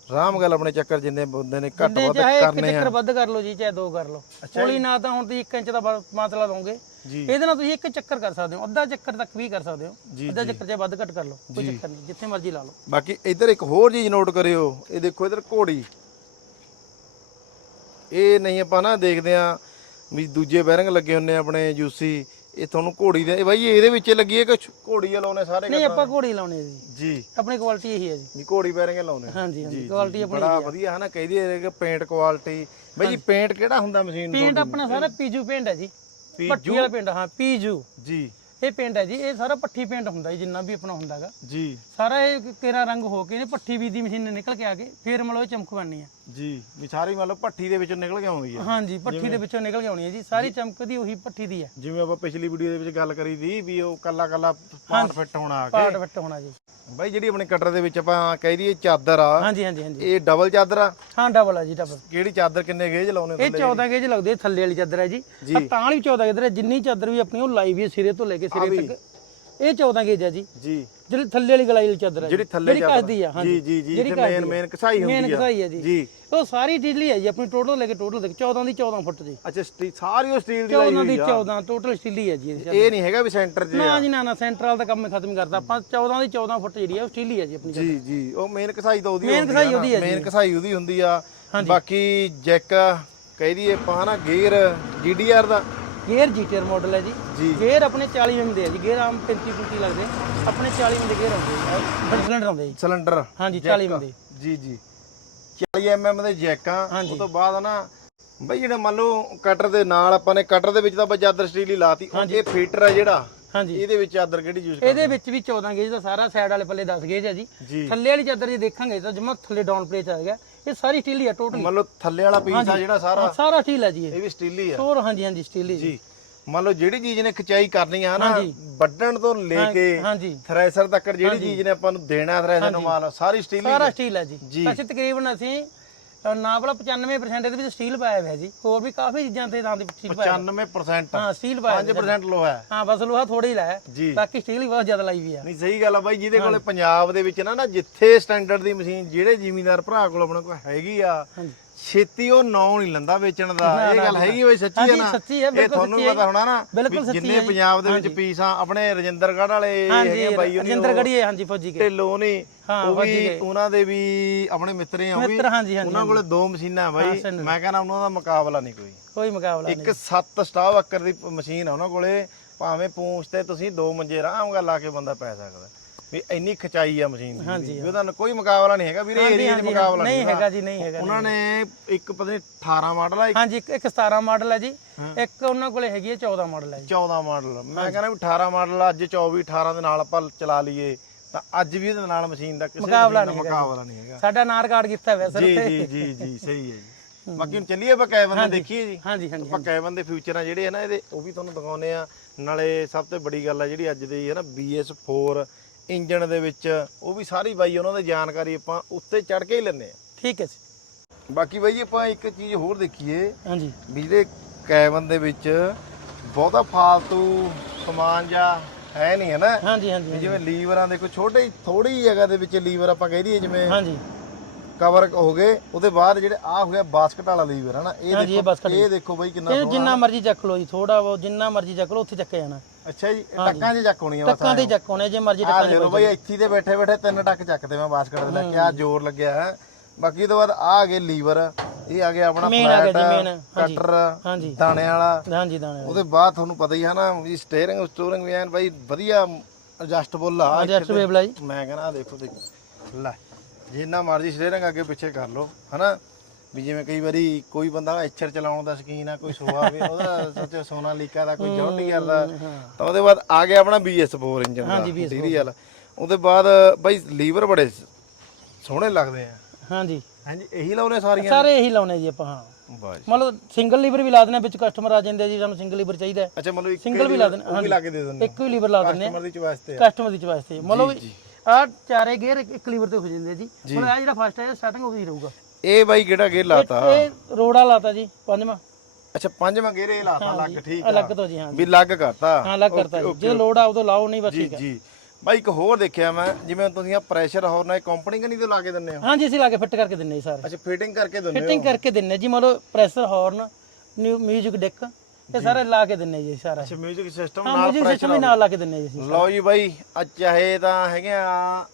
ਆਰਾਮ ਗੱਲ ਆਪਣੇ ਚੱਕਰ ਜਿੰਨੇ ਬੰਦੇ ਨੇ ਘੱਟ ਵੱਧ ਚਾਹੇ ਇੱਕ ਕਰਨੇ ਚੱਕਰ ਆ ਵੱਧ ਕਰ ਲਓ ਜੀ ਚਾਹੇ ਦੋ ਕਰ ਲਓ। ਪੁਲੀ ਨਾ ਤਾਂ ਹੁਣ ਤੁਸੀਂ 1 ਇੰਚ ਦਾ ਮਾਤਲਾ ਲਓਗੇ ਜੀ। ਇਹਦੇ ਨਾਲ ਤੁਸੀਂ ਇੱਕ ਚੱਕਰ ਕਰ ਸਕਦੇ ਹੋ ਅੱਧਾ ਚੱਕਰ ਤੱਕ ਵੀ ਕਰ ਸਕਦੇ ਹੋ। ਜੀ, ਅੱਧਾ ਚੱਕਰ ਚਾਹੇ ਵੱਧ ਘੱਟ ਕਰ ਲਓ ਕੋਈ ਚੱਕਰ ਨਹੀਂ ਜਿੱਥੇ ਮਰਜ਼ੀ ਲਾ ਲਓ। ਬਾਕੀ ਇੱਧਰ ਇੱਕ ਹੋਰ ਚੀਜ਼ ਨੋਟ ਕਰਿਓ ਇਹ ਦੇਖੋ ਇੱਧਰ ਘੋੜੀ। ਇਹ ਨਹੀਂ ਆਪਾਂ ਨਾ ਦੇਖਦੇ ਆ ਵੀ ਦੂਜੇ ਬੈਰਿੰਗ ਲੱਗੇ ਹੁੰਨੇ ਆ ਆਪਣੇ ਯੂਸੀ ਇਹ ਤੁਹਾਨੂੰ ਘੋੜੀ ਦੇ ਇਹ ਬਾਈ ਇਹਦੇ ਵਿੱਚ ਹੀ ਲੱਗੀ ਹੈ ਕਿ ਘੋੜੀ ਲਾਉਨੇ ਸਾਰੇ ਨਹੀਂ ਆਪਾਂ ਘੋੜੀ ਲਾਉਣੀ ਜੀ। ਜੀ। ਆਪਣੀ ਕੁਆਲਿਟੀ ਇਹੀ ਹੈ ਜੀ। ਜੀ ਘੋੜੀ ਬੈਰਿੰਗ ਲਾਉਨੇ ਹਾਂਜੀ ਹਾਂਜੀ ਕੁਆਲਿਟੀ ਆਪਣੀ ਬੜਾ ਵਧੀਆ ਹੈ ਨਾ ਕਹਿੰਦੀ ਹੈ ਕਿ ਪੇਂਟ ਕੁਆਲਿਟੀ ਬਾਈ ਜੀ ਪੇਂਟ ਕਿਹੜਾ ਹੁੰਦਾ ਮਸ਼ੀਨ ਪੇਂਟ ਆਪਣਾ ਸਾਰਾ ਪੀਜੂ ਪੇਂਟ ਹੈ ਜੀ। ਪੱਠੀ ਵਾਲਾ ਪੇਂਟ ਹਾਂ ਪੀਜੂ। ਜੀ। ਇਹ ਪੇਂਟ ਹੈ ਜੀ ਇਹ ਸਾਰਾ ਪੱਠੀ ਪੇਂਟ ਹੁੰਦਾ ਜੀ ਜਿੰਨਾ ਵੀ ਆਪਣਾ ਹੁੰਦਾਗਾ। ਜੀ। ਸਾਰਾ ਇਹ ਤੇਰਾ ਰੰਗ ਹੋ ਕੇ ਨੇ ਪੱਠੀ ਵੀ ਦੀ ਮਸ਼ੀਨ ਨਿਕਲ ਕੇ ਆ ਕੇ ਫੇਰ ਮਤਲਬ ਇਹ ਚਮਕ ਬਣਨੀ ਹੈ ਜੀ ਵੀ ਸਾਰੀ ਮਤਲਬ ਭੱਠੀ ਦੇ ਵਿੱਚੋਂ ਨਿਕਲ ਕੇ ਆਉਂਦੀ ਹੈ ਹਾਂਜੀ ਪੱਠੀ ਦੇ ਵਿੱਚੋਂ ਨਿਕਲ ਕੇ ਆਉਣੀ ਹੈ ਜੀ ਸਾਰੀ ਚਮਕ ਦੀ ਉਹੀ ਪੱਠੀ ਦੀ ਹੈ ਜਿਵੇਂ ਆਪਾਂ ਪਿਛਲੀ ਵੀਡੀਓ ਦੇ ਵਿੱਚ ਗੱਲ ਕਰੀ ਸੀ ਵੀ ਉਹ ਕੱਲਾ ਕੱਲਾ ਪਾਰਟ ਫਿੱਟ ਹੋਣਾ ਆ ਕੇ। ਪਾਰਟ ਫਿੱਟ ਹੋਣਾ ਜੀ। ਬਾਈ ਜਿਹੜੀ ਆਪਣੇ ਕਟਰ ਦੇ ਵਿੱਚ ਆਪਾਂ ਕਹਿ ਦਈਏ ਚਾਦਰ ਆ ਹਾਂਜੀ ਹਾਂਜੀ ਹਾਂਜੀ। ਇਹ ਡਬਲ ਚਾਦਰ ਆ? ਹਾਂ ਡਬਲ ਹੈ ਜੀ ਡਬਲ ਕਿਹੜੀ ਚਾਦਰ ਕਿੰਨੇ ਗੇਜ ਲਾਉਨੇ ਇਹ 14 ਗੇਜ ਲੱਗਦੇ ਆ, ਥੱਲੇ ਵਾਲੀ ਚਾਦਰ ਹੈ ਜੀ। ਆ ਤਾਂ ਵਾਲੀ 14 ਗੇਜ ਹੈ ਜਿੰਨੀ ਚਾਦਰ ਵੀ ਆਪਣੀ ਉਹ ਲਾਈ ਵੀ ਸਿਰੇ ਤੋਂ ਲੈ ਕੇ ਤੱਕ ਇਹ 14 ਗੇਜ ਹੈ ਜੀ। ਜੀ। ਜਿਹੜੀ ਥੱਲੇ ਵਾਲੀ ਗਲਾਈ ਵਾਲੀ ਚਾਦਰ ਹੈ ਜਿਹੜੀ ਥੱਲੇ ਜਿਹੜੀ ਕੱਸਦੀ ਆ ਹਾਂਜੀ। ਜੀ ਜੀ ਜੀ ਜਿਹੜੀ ਤੇ ਮੇਨ ਮੇਨ ਕਸਾਈ ਮੇਨ ਹੁੰਦੀ ਆ। ਕਸਾਈ ਹੈ ਜੀ। ਜੀ। ਉਹ ਸਾਰੀ ਢੀਲੀ ਹੈ ਜੀ ਆਪਣੀ ਟੋਟਲ ਲੈ ਕੇ ਟੋਟਲ ਦੇਖ 14 ਦੀ 14 ਫੁੱਟ ਜੀ। ਅੱਛਾ ਸਟੀ- ਸਾਰੀ ਉਹ ਸਟੀਲ ਦੀ ਲਾਈ 14 ਹੋਈ ਦੀ ਆ। 14 ਟੋਟਲ ਸਟੀਲੀ ਹੈ ਜੀ ਇਹ ਚਾਦਰ। ਇਹ ਨਹੀਂ ਹੈਗਾ ਵੀ ਸੈਂਟਰ 'ਚ ਨਾ ਜੀ ਨਾ ਨਾ ਸੈਂਟਰਲ ਦਾ ਕੰਮ ਖਤਮ ਕਰਦਾ ਆਪਾਂ 14 ਦੀ 14 ਫੁੱਟ ਜਿਹੜੀ ਹੈ ਉਹ ਸਟੀਲੀ ਹੈ ਜੀ ਆਪਣੀ ਜੀ ਜੀ। ਉਹ ਮੇਨ ਕਸਾਈ ਤਾਂ ਉਹਦੀ Main ਹੁੰਦੀ ਕਸਾਈ ਉਹਦੀ ਆ ਜੀ। ਮੇਨ ਕਸਾਈ ਉਹਦੀ ਹੁੰਦੀ ਆ। ਬਾਕੀ ਜੈਕ ਕਹਿ ਦਈਏ ਆਪਾਂ ਗੇਅਰ ਜੀਡੀਆਰ ਦਾ। Gear G T R model ਹੈ ਜੀ। ਗੇਅਰ ਆਪਣੇ 40 ਐਮ ਦੇ ਆ ਜੀ। ਗੇਅਰ ਆਮ 35 35 ਲੱਗਦੇ। ਆਪਣੇ 40 ਐਮ ਦੇ ਗੇਅਰ ਆਉਂਦੇ ਬੜ ਸਿਲੰਡਰ ਆਉਂਦੇ ਜੀ। ਸਿਲੰਡਰ ਹਾਂਜੀ 40 ਐਮ ਦੇ। ਜੀ ਜੀ। 40 ਐਮਐਮ ਦੇ ਜੈਕਾਂ। ਉਹ ਤੋਂ ਬਾਅਦ ਨਾ ਬਈ ਜਿਹੜਾ ਮੰਨ ਲਓ ਕਟਰ ਦੇ ਨਾਲ ਆਪਾਂ ਨੇ ਕਟਰ ਦੇ ਵਿੱਚ ਤਾਂ ਆਪਾਂ ਚਾਦਰ ਸਟੀਲ ਹੀ ਲਾਤੀ। ਉਹ ਇਹ ਫੀਟਰ ਆ ਜਿਹੜਾ। ਹਾਂਜੀ ਇਹਦੇ ਵਿੱਚ ਚਾਦਰ ਕਿਹੜੀ ਯੂਜ਼ ਇਹਦੇ ਵਿੱਚ ਵੀ 14 ਗੇਜ ਦਾ ਸਾਰਾ ਸਾਈਡ ਵਾਲੇ ਪੱਲੇ 10 ਗੇਜ ਹੈ ਜੀ। ਜੀ। ਥੱਲੇ ਵਾਲੀ ਚਾਦਰ ਜੇ ਦੇਖਾਂਗੇ ਤਾਂ ਜਮਾ ਥੱਲੇ ਡਾਊਨ ਪਲੇਟ ਆ ਗਿਆ। ਇਹ ਸਾਰੀ ਸਟੀਲ ਹੀ ਆ ਟੋਟਲ। ਮੰਨ ਲਓ ਥੱਲੇ ਵਾਲਾ ਪੀਸ ਆ ਜਿਹੜਾ ਸਾਰਾ। ਸਾਰਾ ਸਟੀਲ ਹੈ ਜੀ ਇਹ। ਇਹ ਵੀ ਸਟੀਲ ਹੀ ਆ। ਹੋਰ ਹਾਂਜੀ ਹਾਂਜੀ ਸਟੀਲ ਹੀ ਜੀ। ਜੀ। ਮੰਨ ਲਓ ਜਿਹੜੀ ਚੀਜ਼ ਨੇ ਖਿਚਾਈ ਕਰਨੀ ਆ ਨਾ ਵੱਢਣ ਤੋਂ ਲੈ ਕੇ ਹਾਂਜੀ। ਥ੍ਰੈਸ਼ਰ ਤੱਕ ਜਿਹੜੀ ਚੀਜ਼ ਨੇ ਆਪਾਂ ਨੂੰ ਦੇਣਾ ਥ੍ਰੈਸ਼ਰ ਨੂੰ ਮਾਲ ਸਾਰੀ ਸਟੀਲ ਹੀ ਸਾਰਾ ਸਟੀਲ ਹੈ ਜੀ। ਜੀ। ਅਸੀਂ ਤਕਰੀਬਨ ਅਸੀਂ ਨਾ ਭਲਾ 95% ਇਹਦੇ ਵਿੱਚ ਸਟੀਲ ਪਾਇਆ ਹੋਇਆ ਜੀ। ਹੋਰ ਵੀ ਕਾਫੀ ਚੀਜ਼ਾਂ ਤੇ ਤਾਂ ਦੀ ਸਟੀਲ ਪਾਇਆ 95% ਹਾਂ ਸਟੀਲ ਪਾਇਆ ਹੋਇਆ। 5% ਲੋਹਾ ਹੈ। ਹਾਂ ਬਸ ਲੋਹਾ ਥੋੜਾ ਹੀ ਲਾਇਆ। ਜੀ। ਬਾਕੀ ਸਟੀਲ ਹੀ ਬਹੁਤ ਜ਼ਿਆਦਾ ਲਾਈ ਵੀ ਆ। ਨਹੀਂ ਸਹੀ ਗੱਲ ਆ ਬਾਈ ਜਿਹਦੇ ਕੋਲੇ ਪੰਜਾਬ ਦੇ ਵਿੱਚ ਨਾ ਨਾ ਜਿੱਥੇ ਸਟੈਂਡਰਡ ਦੀ ਮਸ਼ੀਨ ਜਿਹੜੇ ਜ਼ਿਮੀਂਦਾਰ ਭਰਾ ਕੋਲ ਆਪਣੇ ਕੋਲ ਹੈਗੀ ਆ ਛੇਤੀ ਉਹ ਨਾਂ ਨਹੀਂ ਲੰਦਾ ਵੇਚਣ ਦਾ। ਇਹ ਗੱਲ ਹੈਗੀ ਬਈ ਸੱਚੀ ਹੈ ਨਾ। ਸੱਚੀ ਹੈ, ਇਹ ਬਿਲਕੁਲ ਤੁਹਾਨੂੰ ਸੱਚੀ ਹੈ। ਪਤਾ ਹੋਣਾ ਨਾ ਜਿੰਨੇ। ਪੰਜਾਬ ਦੇ ਵਿੱਚ ਪੀਸਾਂ ਆਪਣੇ ਰਜਿੰਦਰਗੜ੍ਹ ਵਾਲੇ ਹੈਗੇ ਬਾਈ ਉਹਨੀ ਰਜਿੰਦਰ ਗੜੀਏ ਹਾਂਜੀ ਫੌਜੀ ਕੇ। ਢਿੱਲੋਂ ਨੇ ਉਹ ਵੀ। ਉਹਨਾਂ ਦੇ ਵੀ ਆਪਣੇ ਮਿੱਤਰੇ ਆ ਉਹ ਵੀ ਮਿੱਤਰ ਹਾਂਜੀ ਹਾਂਜੀ ਉਹਨਾਂ ਕੋਲੇ ਦੋ ਮਸ਼ੀਨਾਂ ਬਾਈ। ਮੈਂ ਕਹਿੰਦਾ ਉਹਨਾਂ ਦਾ ਮੁਕਾਬਲਾ ਨਹੀਂ ਕੋਈ। ਕੋਈ ਮੁਕਾਬਲਾ ਨਹੀਂ। ਇੱਕ 7 ਸਟਾਫ ਅੱਕਰ ਦੀ ਮਸ਼ੀਨ ਆ ਉਹਨਾਂ ਕੋਲੇ ਭਾਵੇਂ ਪੂੰਛ ਤੇ ਤੁਸੀਂ ਦੋ ਮੰਜੇ ਆਰਾਮ ਨਾਲ ਲਾ ਕੇ ਬੰਦਾ ਪੈ ਸਕਦਾ। ਵੀ ਇੰਨੀ ਖਚਾਈ ਆ ਮਸ਼ੀਨ ਦੀ ਹਾਂਜੀ, ਵੀ ਉਹਦਾ ਕੋਈ ਮੁਕਾਬਲਾ ਨਹੀਂ ਹੈਗਾ ਵੀਰੇ ਏਰੀਆ 'ਚ ਮੁਕਾਬਲਾ ਨਹੀਂ ਹੈਗਾ ਜੀ ਨਹੀਂ ਹੈਗਾ ਉਹਨਾਂ ਨੇ ਇੱਕ ਪਤਾ ਨਹੀਂ 18 ਮਾਡਲ ਆ ਇੱਕ ਹਾਂਜੀ ਇੱਕ ਇੱਕ 17 ਮਾਡਲ ਹੈ ਜੀ। ਇੱਕ ਉਹਨਾਂ ਕੋਲੇ ਹੈਗੀ ਹੈ 14 ਮਾਡਲ ਹੈ ਜੀ। 14 ਮਾਡਲ ਮੈਂ ਕਹਿੰਦਾ ਵੀ 18 ਮਾਡਲ ਅੱਜ 24 18 ਦੇ ਨਾਲ ਆਪਾਂ ਚਲਾ ਲਈਏ ਤਾਂ ਅੱਜ ਵੀ ਇਹਦੇ ਨਾਲ ਮਸ਼ੀਨ ਦਾ ਕਿਸੇ ਮੁਕਾਬਲਾ ਨਹੀਂ ਹੈਗਾ ਸਾਡਾ ਨਾਰ ਕਾਰਡ ਕੀਤਾ ਹੋਇਆ ਸਰ ਜੀ ਜੀ ਜੀ ਜੀ ਸਹੀ ਹੈ ਜੀ। ਬਾਕੀ ਹੁਣ ਚੱਲੀਏ ਆਪਾਂ ਕੈਬਨ ਦੇ ਦੇਖੀਏ ਜੀ। ਹਾਂਜੀ ਹਾਂਜੀ ਆਪਾਂ ਕੈਬਨ ਦੇ ਫਿਊਚਰ ਆ ਜਿਹੜੇ ਆ ਨਾ ਇਹਦੇ ਉਹ ਵੀ ਤੁਹਾਨੂੰ ਦਿਖਾਉਨੇ ਆ। ਨਾਲੇ ਸਭ ਤੋਂ ਵੱਡੀ ਗੱਲ ਆ ਜਿਹੜੀ ਅੱਜ ਦੀ ਹੈ ਨਾ BS4 ਇੰਜਨ ਦੇ ਵਿੱਚ ਉਹ ਵੀ ਸਾਰੀ ਬਾਈ ਉਹਨਾਂ ਦੀ ਜਾਣਕਾਰੀ ਆਪਾਂ ਉੱਤੇ ਚੜ ਕੇ ਹੀ ਲੈਨੇ ਆ ਠੀਕ ਹੈ ਜੀ। ਬਾਕੀ ਬਾਈ ਆਪਾਂ ਇੱਕ ਚੀਜ਼ ਹੋਰ ਦੇਖੀਏ। ਹਾਂਜੀ। ਵੀ ਜਿਹੜੇ ਕੈਬਨ ਦੇ ਵਿੱਚ ਬਹੁਤਾ ਫਾਲਤੂ ਸਮਾਨ ਜਾਂ ਹੈ ਨਹੀਂ ਹੈ ਨਾ? ਹਾਂਜੀ ਹਾਂਜੀ ਜਿਵੇਂ ਲੀਵਰਾਂ ਦੇ ਕੋਈ ਛੋਟੇ ਥੋੜੀ ਜਗ੍ਹਾ ਦੇ ਵਿੱਚ ਲੀਵਰ ਆਪਾਂ ਕਹਿ ਦਈਏ ਜਿਵੇਂ ਹਾਂਜੀ। ਕਵਰ ਹੋ ਗਏ ਉਹਦੇ ਬਾਅਦ ਜਿਹੜੇ ਆ ਹੋ ਗਿਆ ਬਾਸਕਟ ਵਾਲਾ ਲੀਵਰ ਹੈ ਨਾ? ਇਹ ਹਾਂਜੀ, ਇਹ ਦੇਖੋ basket ਇਹ ਦੇਖੋ ਬਾਈ ਕਿੰਨਾ ਇਹ ਸੋਹਣਾ। ਜਿੰਨਾ ਮਰਜ਼ੀ ਚੱਕ ਲਓ ਜੀ ਥੋੜਾ ਬਹੁਤ ਜਿੰਨਾ ਮਰਜ਼ੀ ਚੱਕ ਲਓ ਉੱਥੇ ਚੱਕਿਆ ਜਾਣਾ। ਅੱਛਾ ਜੀ ਇਹ ਟੱਕਾਂ 'ਚ ਚੱਕ ਹੋਣੀ ਆ ਬਸ ਟੱਕਾਂ ਦੇ ਚੱਕ ਹੋਣੇ ਜੇ ਮਰਜ਼ੀ ਆ ਟੱਕਾਂ ਲੈ ਲਓ ਬਾਈ ਇੱਥੇ ਤੇ ਬੈਠੇ ਬੈਠੇ ਤਿੰਨ ਟੱਕ ਚੱਕਦੇ ਮੈਂ ਬਾਸਕਟ ਦੇ ਲੈ ਕੇ ਆ ਜ਼ੋਰ ਲੱਗਿਆ ਹੈ। ਬਾਕੀ ਇਹ ਤੋਂ ਬਾਅਦ ਆ ਆ ਗਏ ਲੀਵਰ ਇਹ ਆ ਗਿਆ ਆਪਣਾ Main ਆ ਗਿਆ ਫਲੈਟ ਜੀ, main, ਹਾਂਜੀ। ਕਟਰ ਹਾਂਜੀ। ਦਾਣੇ ਵਾਲਾ। ਹਾਂਜੀ ਦਾਣੇ ਉਹਦੇ ਬਾਅਦ ਤੁਹਾਨੂੰ ਪਤਾ ਹੀ ਹੈ ਨਾ ਵੀ ਸਟੀਅਰਿੰਗ ਸਟੋਰਿੰਗ ਵੀ ਐਨ ਬਾਈ ਵਧੀਆ ਐਡਜਸਟਬਲ ਆ। ਵੇਬਲਾ ਜੀ। ਮੈਂ ਕਹਿੰਦਾ ਆਹ ਦੇਖੋ ਦੇਖੋ। ਲੈ ਜਿੰਨਾ ਮਰਜ਼ੀ ਸਟੀਅਰਿੰਗ ਅੱਗੇ ਪਿੱਛੇ ਕਰ ਲਓ ਹਨਾ? ਵੀ ਜਿਵੇਂ ਕਈ ਵਾਰੀ ਕੋਈ ਬੰਦਾ ਐਚਰ ਚਲਾਉਣ ਦਾ ਸ਼ਕੀਨ ਆ ਕੋਈ ਸੋਆ ਵੀ ਉਹਦਾ ਸੱਚੇ ਸੋਨਾ ਲੀਕਾ ਦਾ ਕੋਈ ਜੌਂਡੀਅਰ ਦਾ ਤਾਂ ਉਹਦੇ ਬਾਅਦ ਆ ਗਿਆ ਆਪਣਾ BS4 ਇੰਜਨ ਦਾ ਮਟੀਰੀਅਲ ਉਹਦੇ ਬਾਅਦ ਬਾਈ ਲੀਵਰ ਬੜੇ ਸੋਹਣੇ ਲੱਗਦੇ ਆ। ਹਾਂਜੀ ਹਾਂਜੀ ਇਹੀ ਲਾਉਨੇ ਸਾਰੀਆਂ? ਸਾਰੇ ਇਹੀ ਲਾਉਣੇ ਜੀ ਆਪਾਂ ਹਾਂ। ਮਤਲਬ ਸਿੰਗਲ ਲੀਵਰ ਵੀ ਲਾ ਦਿੰਦੇ ਆ ਵਿੱਚ ਕਸਟਮਰ ਆ ਜਾਂਦੇ ਜੀ ਸਾਨੂੰ ਸਿੰਗਲ ਲੀਵਰ ਚਾਹੀਦਾ ਹੈ। ਅੱਛਾ ਮਤਲਬ ਇੱਕ ਸਿੰਗਲ ਵੀ ਲਾ ਦੇਣਾ, ਉਹ ਵੀ ਲਾ ਕੇ ਦੇ ਦਿੰਦੇ ਇੱਕ ਵੀ ਲੀਵਰ ਲਾ ਦਿੰਦੇ ਆ। ਕਸਟਮਰ ਦੀ ਚੋਇਸ ਤੇ। ਕਸਟਮਰ ਦੀ ਚੋਇਸ ਤੇ। ਮਤਲਬ ਆ ਚਾਰੇ ਗੇਅਰ ਇੱਕ ਲੀਵਰ ਤੇ ਹੋ ਜਾਂਦੇ ਜੀ। ਮਤਲਬ ਆ ਜਿਹੜਾ ਫਸਟ ਹੈ ਸਟਾਰਟਿੰਗ ਉਹਦੀ ਰਹੂਗਾ। ਇਹ ਬਾਈ ਕਿਹੜਾ ਗੇਅਰ ਲਾਤਾ? ਇਹ ਰੋੜਾ ਲਾਤਾ ਜੀ ਪੰਜਵਾਂ। ਅੱਛਾ ਪੰਜਵਾਂ ਗੇਅਰ ਲਾਤਾ ਅਲੱਗ ਠੀਕ ਆ। ਅਲੱਗ ਤੋਂ ਜੀ ਹਾਂ ਵੀ ਅਲੱਗ ਕਰਤਾ। ਹਾਂ ਅਲੱਗ ਕਰਤਾ ਜੇ। ਲੋਡ ਆ ਉਦੋਂ ਲਾਓ ਨਹੀਂ ਬਸ ਠੀਕ ਆ ਜੀ। ਬਾਈ ਇੱਕ ਹੋਰ ਦੇਖਿਆ ਮੈਂ ਜਿਵੇਂ ਤੁਸੀਂ ਆ ਪ੍ਰੈਸ਼ਰ ਹੌਰਨ ਇਹ ਕੰਪਨੀ ਕਨੀ ਤੋਂ ਲਾ ਕੇ ਦਿੰਨੇ ਹੋ? ਹਾਂਜੀ ਅਸੀਂ ਲਾ ਕੇ ਫਿੱਟ ਕਰਕੇ ਦਿੰਨੇ ਸਾਰੇ। ਅੱਛਾ ਫਿਟਿੰਗ ਕਰਕੇ ਦਿੰਨੇ ਫਿਟਿੰਗ ਕਰਕੇ ਦਿੰਨੇ ਜੀ ਮਤਲਬ ਪ੍ਰੈਸ਼ਰ ਹੌਰਨ ਮਿਊਜ਼ਿਕ ਡੈਕ ਇਹ ਸਾਰੇ ਲਾ ਕੇ ਦਿੰਨੇ ਜੀ ਸਾਰਾ। ਅੱਛਾ ਮਿਊਜ਼ਿਕ ਸਿਸਟਮ ਨਾਲ ਮਿਊਜ਼ਿਕ ਸਿਸਟਮ ਨਾਲ ਲਾ ਕੇ ਦਿੰਨੇ ਜੀ ਲਓ ਜੀ ਬਾਈ ਅੱਜ ਚਾਹੇ ਤਾਂ ਹੈਗੇ ਆ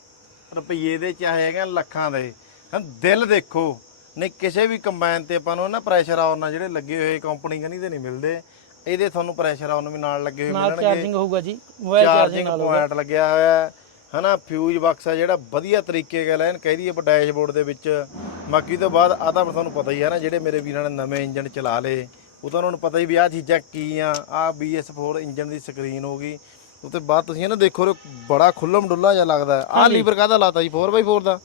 ਰੁਪਏ ਦੇ ਚਾਹੇ ਹੈਗੇ ਲੱਖਾਂ ਦੇ। ਹਾਂ ਦਿਲ ਦੇਖੋ। ਨਹੀਂ ਕਿਸੇ ਵੀ ਕੰਬਾਈਨ ਤੇ ਆਪਾਂ ਨੂੰ ਨਾ ਪ੍ਰੈਸ਼ਰ ਆਉਣ ਨਾਲ ਜਿਹੜੇ ਲੱਗੇ ਹੋਏ ਕੰਪਨੀ ਕਨੀ ਦੇ ਨਹੀਂ ਮਿਲਦੇ। ਇਹਦੇ ਤੁਹਾਨੂੰ ਪ੍ਰੈਸ਼ਰ ਆਉਣ ਵੀ ਨਾਲ ਲੱਗੇ ਹੋਏ ਨਾਲ ਮਿਲਣਗੇ। ਚਾਰਜਿੰਗ ਹੋਊਗਾ ਜੀ ਮੋਬਾਈਲ ਚਾਰਜਿੰਗ ਚਾਰਜਿੰਗ ਪੁਆਇੰਟ ਲੱਗਿਆ ਹੋਇਆ। ਹੈ ਹਨਾ ਫਿਊਜ਼ ਬਕਸ ਆ ਜਿਹੜਾ ਵਧੀਆ ਤਰੀਕੇ ਨਾਲ ਐਨ ਕਹਿ ਦਈਏ ਡੈਸ਼ਬੋਰਡ ਦੇ ਵਿੱਚ। ਬਾਕੀ ਤੋਂ ਬਾਅਦ ਆ ਤਾਂ ਤੁਹਾਨੂੰ ਪਤਾ ਹੀ ਹੈ ਨਾ ਜਿਹੜੇ ਮੇਰੇ ਵੀਰਾਂ ਨੇ ਨਵੇਂ ਇੰਜਨ ਚਲਾ ਲਏ ਉਹ ਤਾਂ ਉਹਨਾਂ ਨੂੰ ਪਤਾ ਹੀ ਵੀ ਆਹ ਚੀਜ਼ਾਂ ਕੀ ਆ ਆ BS4 ਇੰਜਨ ਦੀ ਸਕਰੀਨ ਹੋ ਗਈ। ਉਹ ਤੋਂ ਬਾਅਦ ਤੁਸੀਂ ਇਹ ਨਾ ਦੇਖੋ ਉਰੇ ਬੜਾ ਖੁੱਲਮ ਡੁੱਲਾ ਜਿਹਾ ਲੱਗਦਾ। ਆ ਲੀਵਰ ਕਾਹਦਾ ਲਾਤਾ ਜੀ 4x4 ਦਾ?